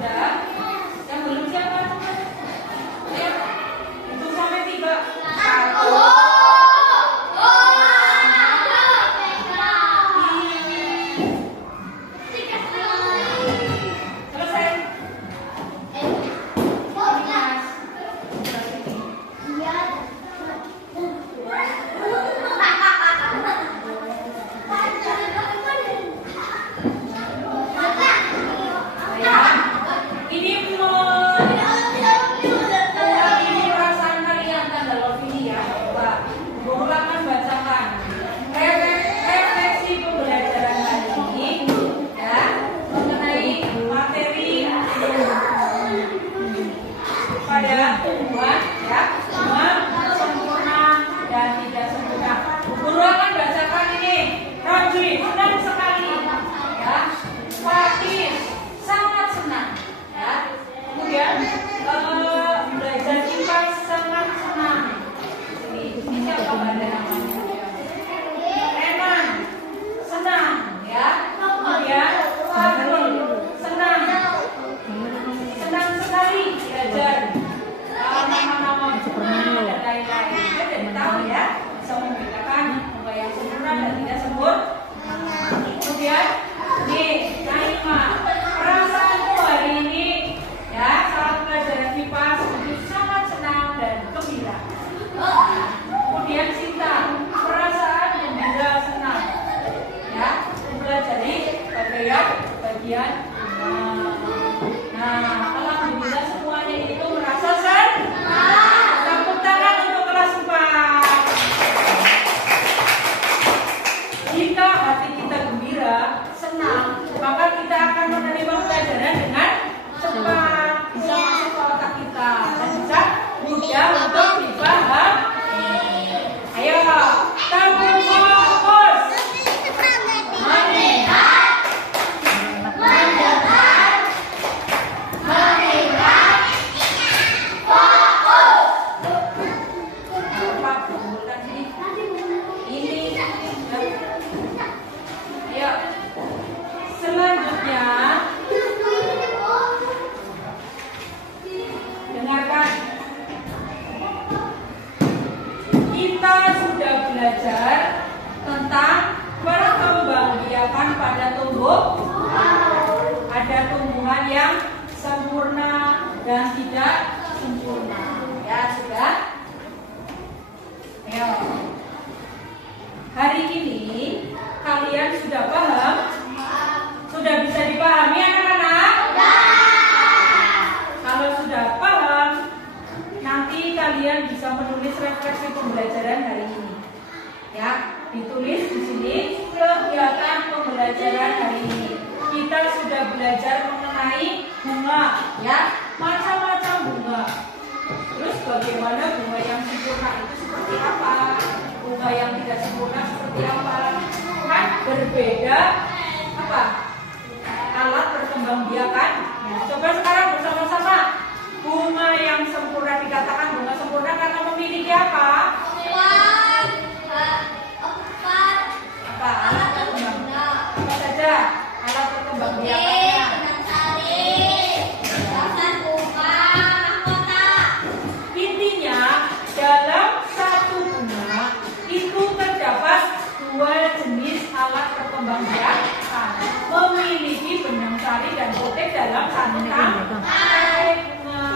Sudah? Yang belum siapa? Ayo. Hitung sampai 3. 1. Selesai. Mas. kita sudah belajar tentang perkembangbiakan pada tumbuh. Ada tumbuhan yang sempurna dan tidak sempurna. Ya, sudah? Ayo. Hari ini kalian sudah paham? Sudah bisa dipahami anak-anak? Kalau sudah paham, nanti kalian bisa menulis refleksi pembelajaran hari ini. Ya, ditulis di sini kegiatan pembelajaran hari ini. Kita sudah belajar mengenai bunga, ya, macam-macam bunga. Terus bagaimana bunga yang sempurna itu seperti apa? Bunga yang tidak sempurna seperti apa? Kan berbeda apa? Alat perkembangbiakan. Coba sekarang bersama-sama. Bunga yang sempurna dikatakan bunga sempurna karena memiliki apa? Apa? Alat perkembangbiakan. Apa saja alat perkembangbiakannya? Intinya dalam satu bunga itu terdapat dua jenis alat perkembangbiakan, memiliki benang sari dan potek dalam satu tangkai bunga.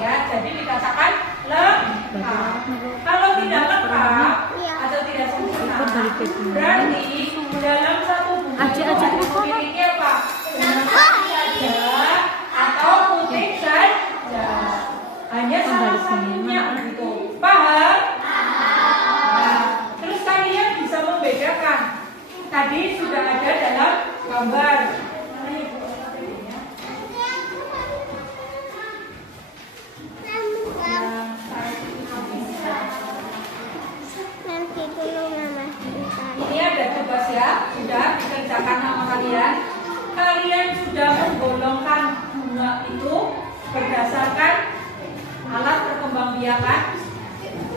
Ya, jadi dikatakan lengkap. Kalau tidak lengkap atau tidak sempurna, berarti dalam satu bunga itu memiliki apa? Benang sari saja atau potek saja. Hanya salah satunya begitu. Paham? Nah, terus kalian bisa membedakan. Tadi sudah ada dalam gambar. Ini ada tugas ya, sudah dikerjakan sama kalian. Kalian sudah menggolongkan bunga itu berdasarkan alat perkembangbiakan.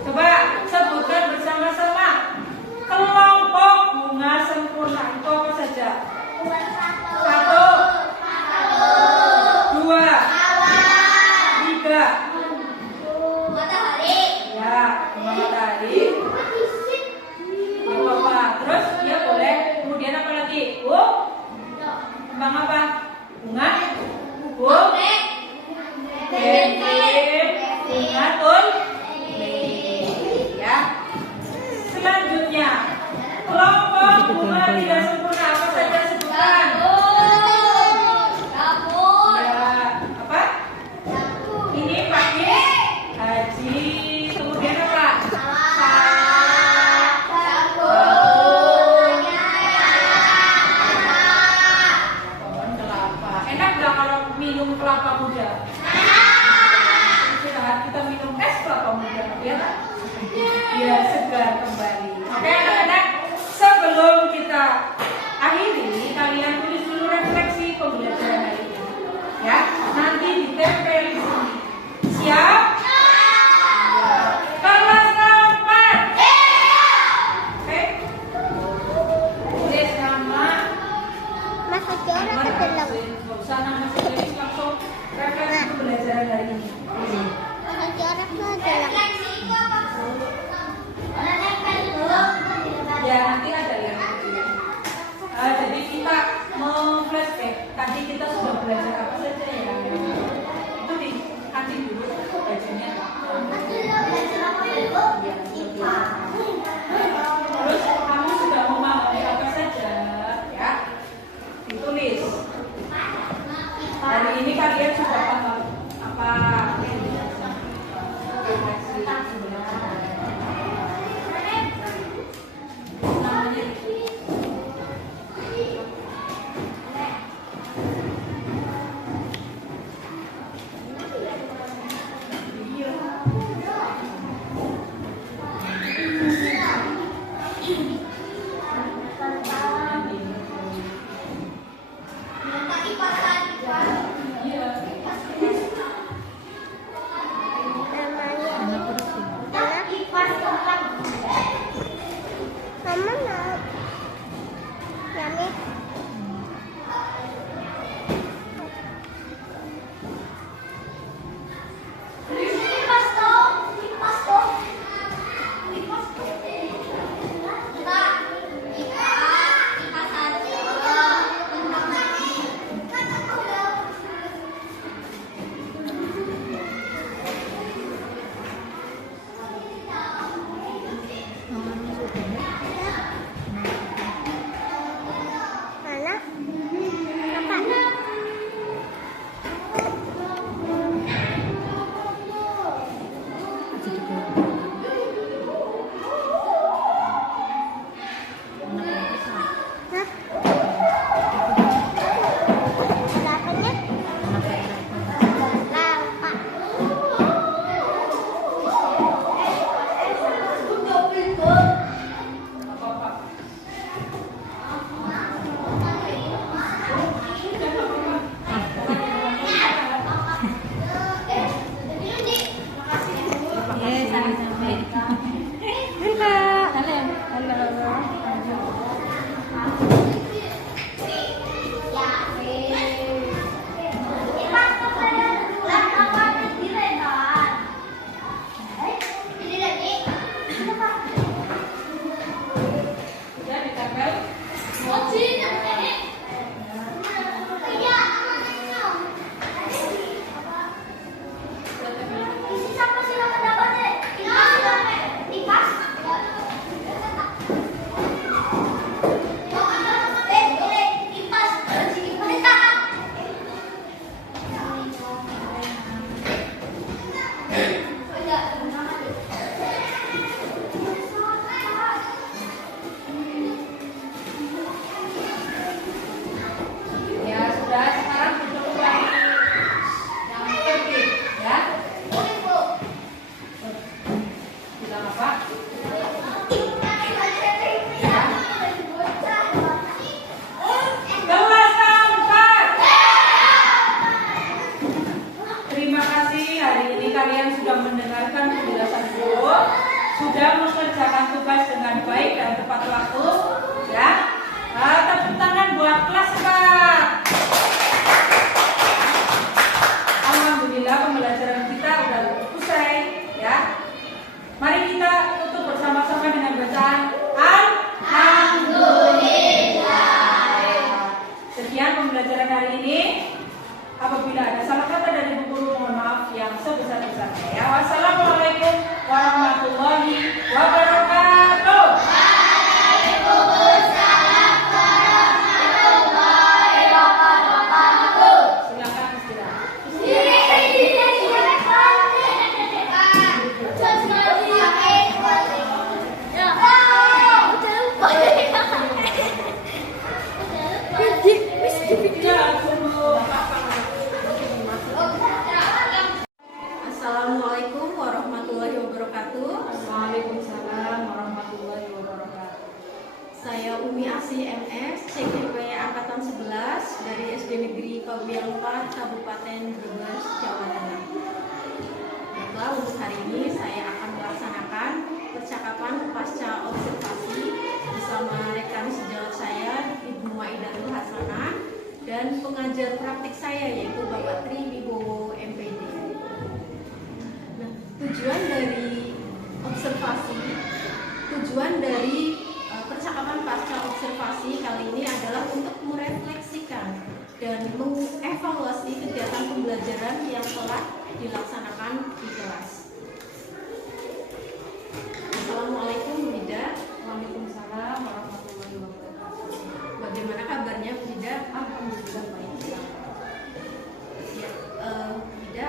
Coba sebutkan bersama-sama. Kelompok bunga sempurna itu apa saja? 1, 2, 3. Ya, bunga matahari. Apa? Terus ya boleh. Kemudian apa lagi? Kembang apa? Bunga? Bunga tulip. Ya. Selanjutnya, kelompok bunga tidak sempurna apa saja sebutkan? Ya, apa? Ini pakai haji. Kemudian apa? Pohon kelapa. Enak nggak kalau minum kelapa muda? Kita minum es kelapa muda, ya tak? Biar segar kembali. Oke anak-anak, sebelum kita akhiri, kalian tulis dulu refleksi pembelajaran hari ini. Ya, nanti ditempel di sini. Siap? Kelas 8. Oke. Tulis nama. Nggak usah nama sendiri, langsung refleksi pembelajaran hari ini. Ya nanti ada yang jadi kita flashback. Tadi kita sudah belajar apa saja ya? Itu di kantin dulu bajunya. Terus kamu sudah memahami apa saja ya? Ditulis. Hari ini kalian sudah paham apa? bilang apa? Kelas 4. Terima kasih, hari ini kalian sudah mendengarkan penjelasan guru, sudah mengerjakan tugas dengan baik dan tepat waktu, ya. Tepuk tangan buat kelas 4. Alhamdulillah pembelajaran kita sudah usai, ya. Mari kita tutup bersama-sama dengan bacaan Alhamdulillah. Sekian pembelajaran hari ini. Apabila ada salah kata dari Bu Guru, mohon maaf yang sebesar-besarnya, ya. Wassalamualaikum warahmatullahi wabarakatuh. Silakan istirahat. Assalamualaikum warahmatullahi wabarakatuh. Waalaikumsalam warahmatullahi wabarakatuh. Saya Umi Asih MS, CGP Angkatan 11 dari SD Negeri Pawiang 4, Kabupaten Brebes, Jawa Tengah. Baiklah, untuk hari ini saya akan melaksanakan percakapan pasca observasi bersama rekan sejawat saya, Ibu Maidatul Hasanah, dan pengajar praktik saya yaitu Bapak Tri Wibowo MPD. Nah, tujuan dari percakapan pasca observasi kali ini adalah untuk merefleksikan dan mengevaluasi kegiatan pembelajaran yang telah dilaksanakan di kelas. Assalamualaikum Bu Ida. Waalaikumsalam warahmatullahi wabarakatuh. Bagaimana kabarnya Bu Ida? Alhamdulillah baik. Ya, Bu Ida,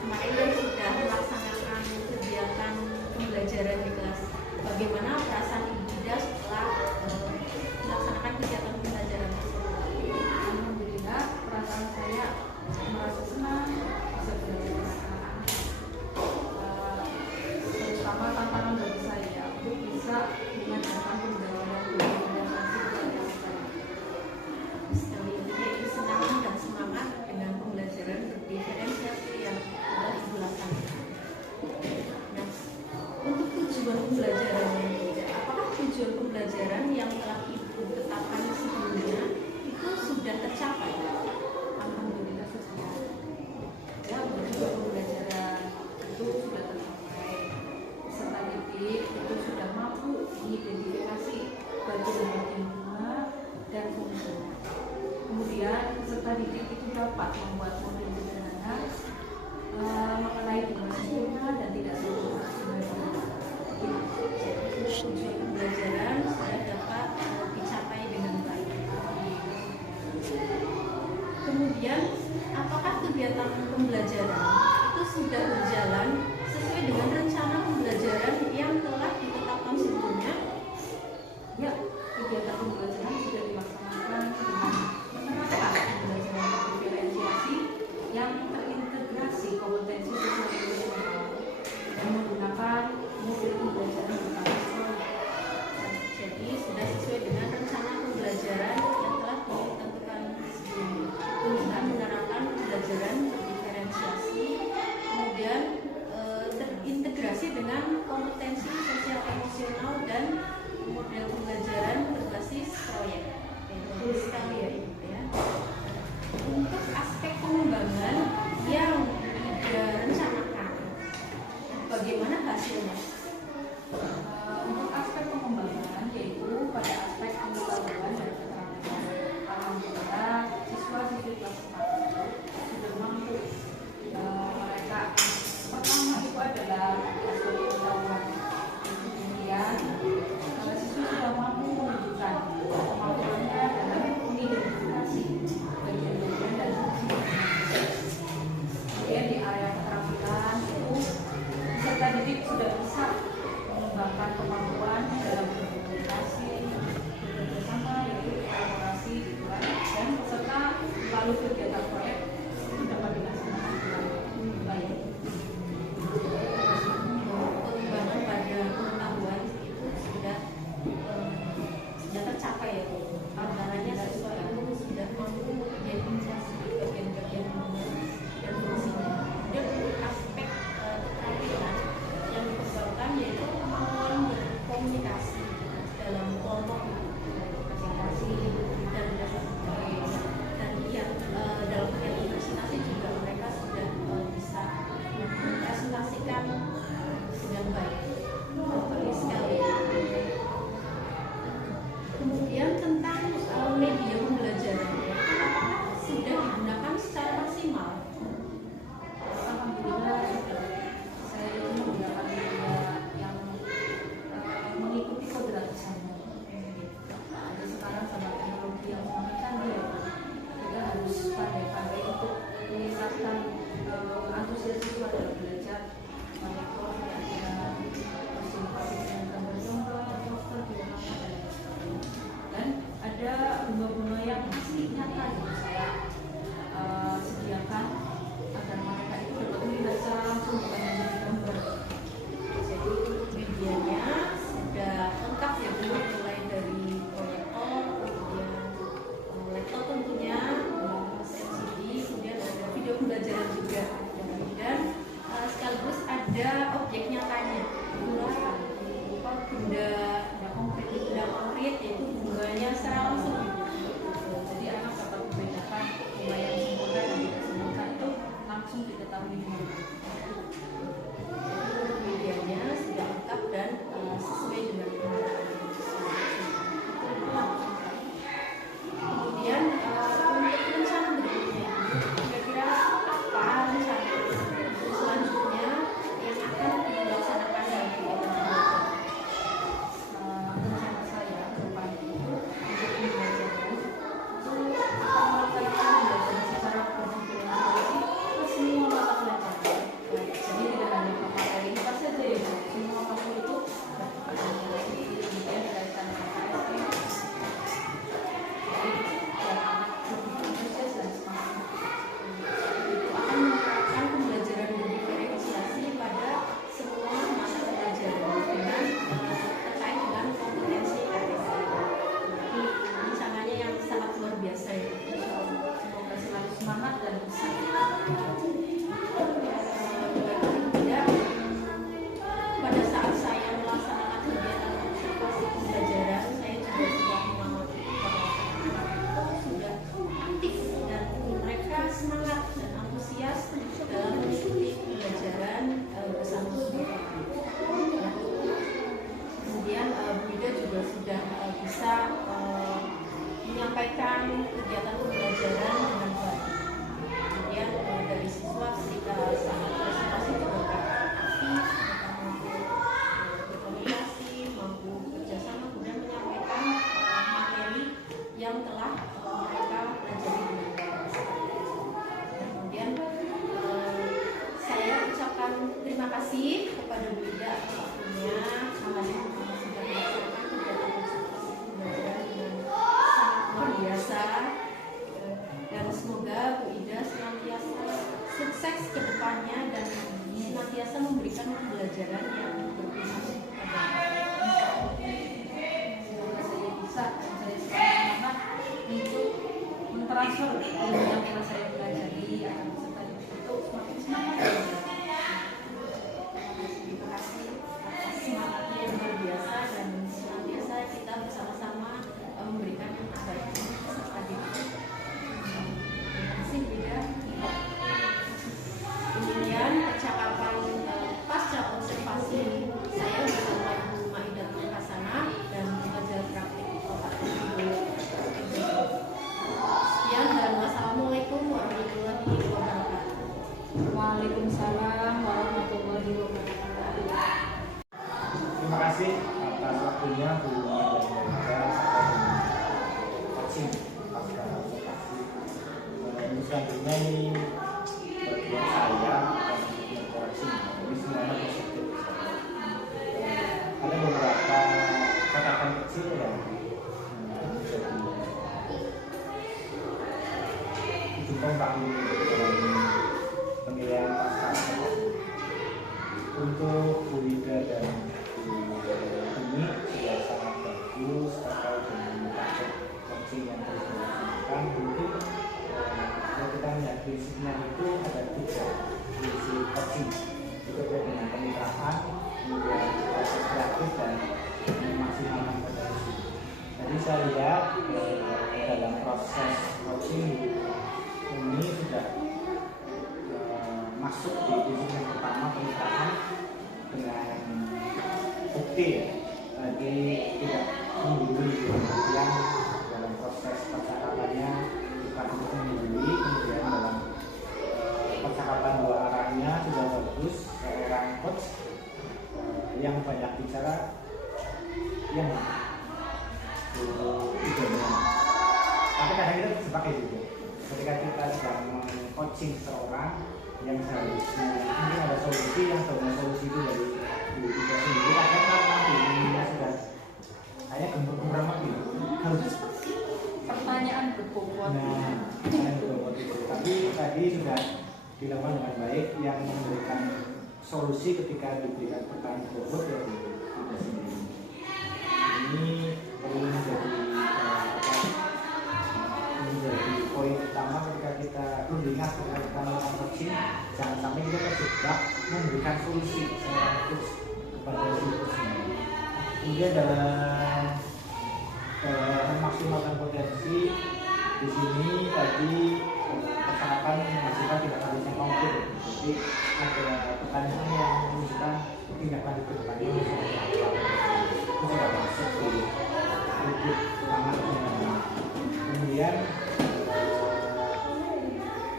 kemarin kan sudah melaksanakan kegiatan pembelajaran di kelas. Bagaimana perasaan Ibu Ida setelah melaksanakan kegiatan pembelajaran tersebut? Alhamdulillah perasaan saya merasa senang bisa belajar, terutama tantangan bagi saya untuk bisa mengajarkan pembelajaran Sekali ini senang dan semangat dengan pembelajaran berdiferensiasi yang telah Ibu laksanakan. Nah, untuk tujuan pembelajaran yang tidak, apakah tujuan pembelajaran yang telah Ibu tetapkan sebelumnya itu sudah tercapai? Alhamdulillah sudah. Ya, tujuan pembelajaran itu sudah tercapai. Peserta didik itu sudah mampu mengidentifikasi bagian-bagian bunga dan fungsi. Kemudian peserta didik itu dapat membuat model sederhana mengenai bunga sempurna dan tidak sempurna. Tujuan pembelajaran sudah dapat dicapai dengan baik. Kemudian, apakah kegiatan pembelajaran itu sudah berjalan sesuai dengan rencana pembelajaran yang telah ditetapkan sebelumnya? Ya, kegiatan pembelajaran sudah dilaksanakan dengan menerapkan pembelajaran diferensiasi yang terintegrasi kompetensi sosial emosional dan menggunakan model pembelajaran berbasis. Jadi sudah sesuai dengan rencana pembelajaran yang telah ditentukan sebelumnya dengan menerapkan pembelajaran berdiferensiasi, kemudian terintegrasi dengan kompetensi sosial emosional dan model pembelajaran berbasis proyek. Bagus sekali ya Ibu ya. Untuk aspek pengembangan yang direncanakan, bagaimana hasilnya? Untuk aspek pengembangan yaitu pada aspek pengetahuan dan keterampilan. Alhamdulillah siswa-siswi kelas 4 sudah mampu mereka pertama itu adalah aspek pengetahuan. Kemudian siswa sudah mampu menunjukkan kemampuannya dalam mengidentifikasi bagian-bagian dan fungsi. Kemudian di area keterampilan itu peserta didik sudah bisa ilmu yang telah saya pelajari akan beserta untuk semakin semangat belajar. Terima kasih atas semangatnya yang luar biasa dan senantiasa kita bersama-sama memberikan yang terbaik untuk peserta didik. Terima kasih Bunda. Kemudian percakapan pasca observasi saya bersama Ibu Maidatul Hasanah dan pengajar praktik otak video. Sekian dan wassalamualaikum warahmatullahi wabarakatuh. Waalaikumsalam warahmatullahi wabarakatuh. Terima kasih atas waktunya Bu dan Mbak coaching pasca observasi. Selanjutnya ini bagian saya dan koreksi. Jadi semuanya positif. Ada beberapa catatan kecil yang menjadi ujung tombak dalam penilaian pasca observasi. Untuk Bu Wida dan Bu ini sudah sangat bagus terkait dengan paket coaching yang terus dilakukan. Mungkin kalau kita melihat prinsipnya itu ada 3 prinsip coaching, itu dengan kemitraan, kemudian proses kreatif dan memaksimalkan potensi. Jadi saya lihat dalam proses coaching ini sudah masuk di prinsip yang pertama, kemitraan dengan bukti ya. Jadi tidak menggurui, kemudian dalam proses percakapannya bukan untuk menggurui, kemudian dalam percakapan dua arahnya sudah bagus. Seorang coach yang banyak bicara yang itu benar. Tapi kadang kita sebagai itu ketika kita sedang coaching seorang yang seharusnya mungkin ada solusi, yang sebenarnya solusi itu dari diri kita sendiri, kadang nanti ini sudah kayak gemuk-gemuk lagi harus Pertanyaan berbobot. yang berbobot itu. Tapi tadi sudah dilakukan dengan baik, yang memberikan solusi ketika diberikan pertanyaan berbobot ya diri kita sendiri. Ini perlu menjadi poin utama ketika kita perlu diingat ketika kita melakukan coaching, jangan sampai kita terjebak memberikan solusi secara coach kepada si coachnya. Kemudian dalam memaksimalkan potensi di sini tadi percakapan menghasilkan tidak harusnya konkret. Jadi ada pertanyaan yang menunjukkan tindak lanjut ke depannya seperti apa. Itu sudah masuk di rubrik semangatnya. Kemudian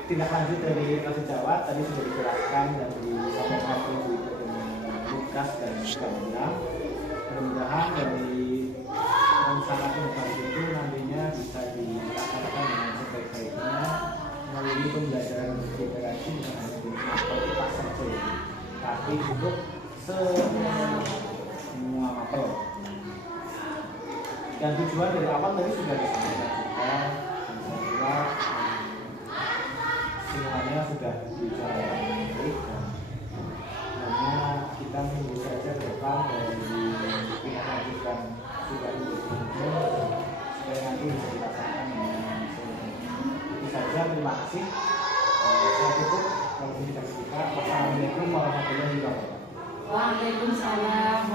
tindak lanjut dari kelas Jawa tadi sudah dijelaskan dan disampaikan oleh Lukas dan Kamila. Mudah-mudahan dari sangat membantu itu nantinya bisa dilaksanakan dengan sebaik-baiknya melalui pembelajaran berinteraksi dengan hanya di matematika saja, tapi untuk semua mapel. Dan tujuan dari awal tadi sudah disampaikan juga, insya semuanya sudah dijalankan dengan baik. Hanya kita menunggu saja ke depan dari pihak lanjutan sudah supaya nanti bisa dilaksanakan dengan seluruhnya. Itu saja, terima kasih. Saya tutup kalau tidak kita. Wassalamualaikum warahmatullahi wabarakatuh. Waalaikumsalam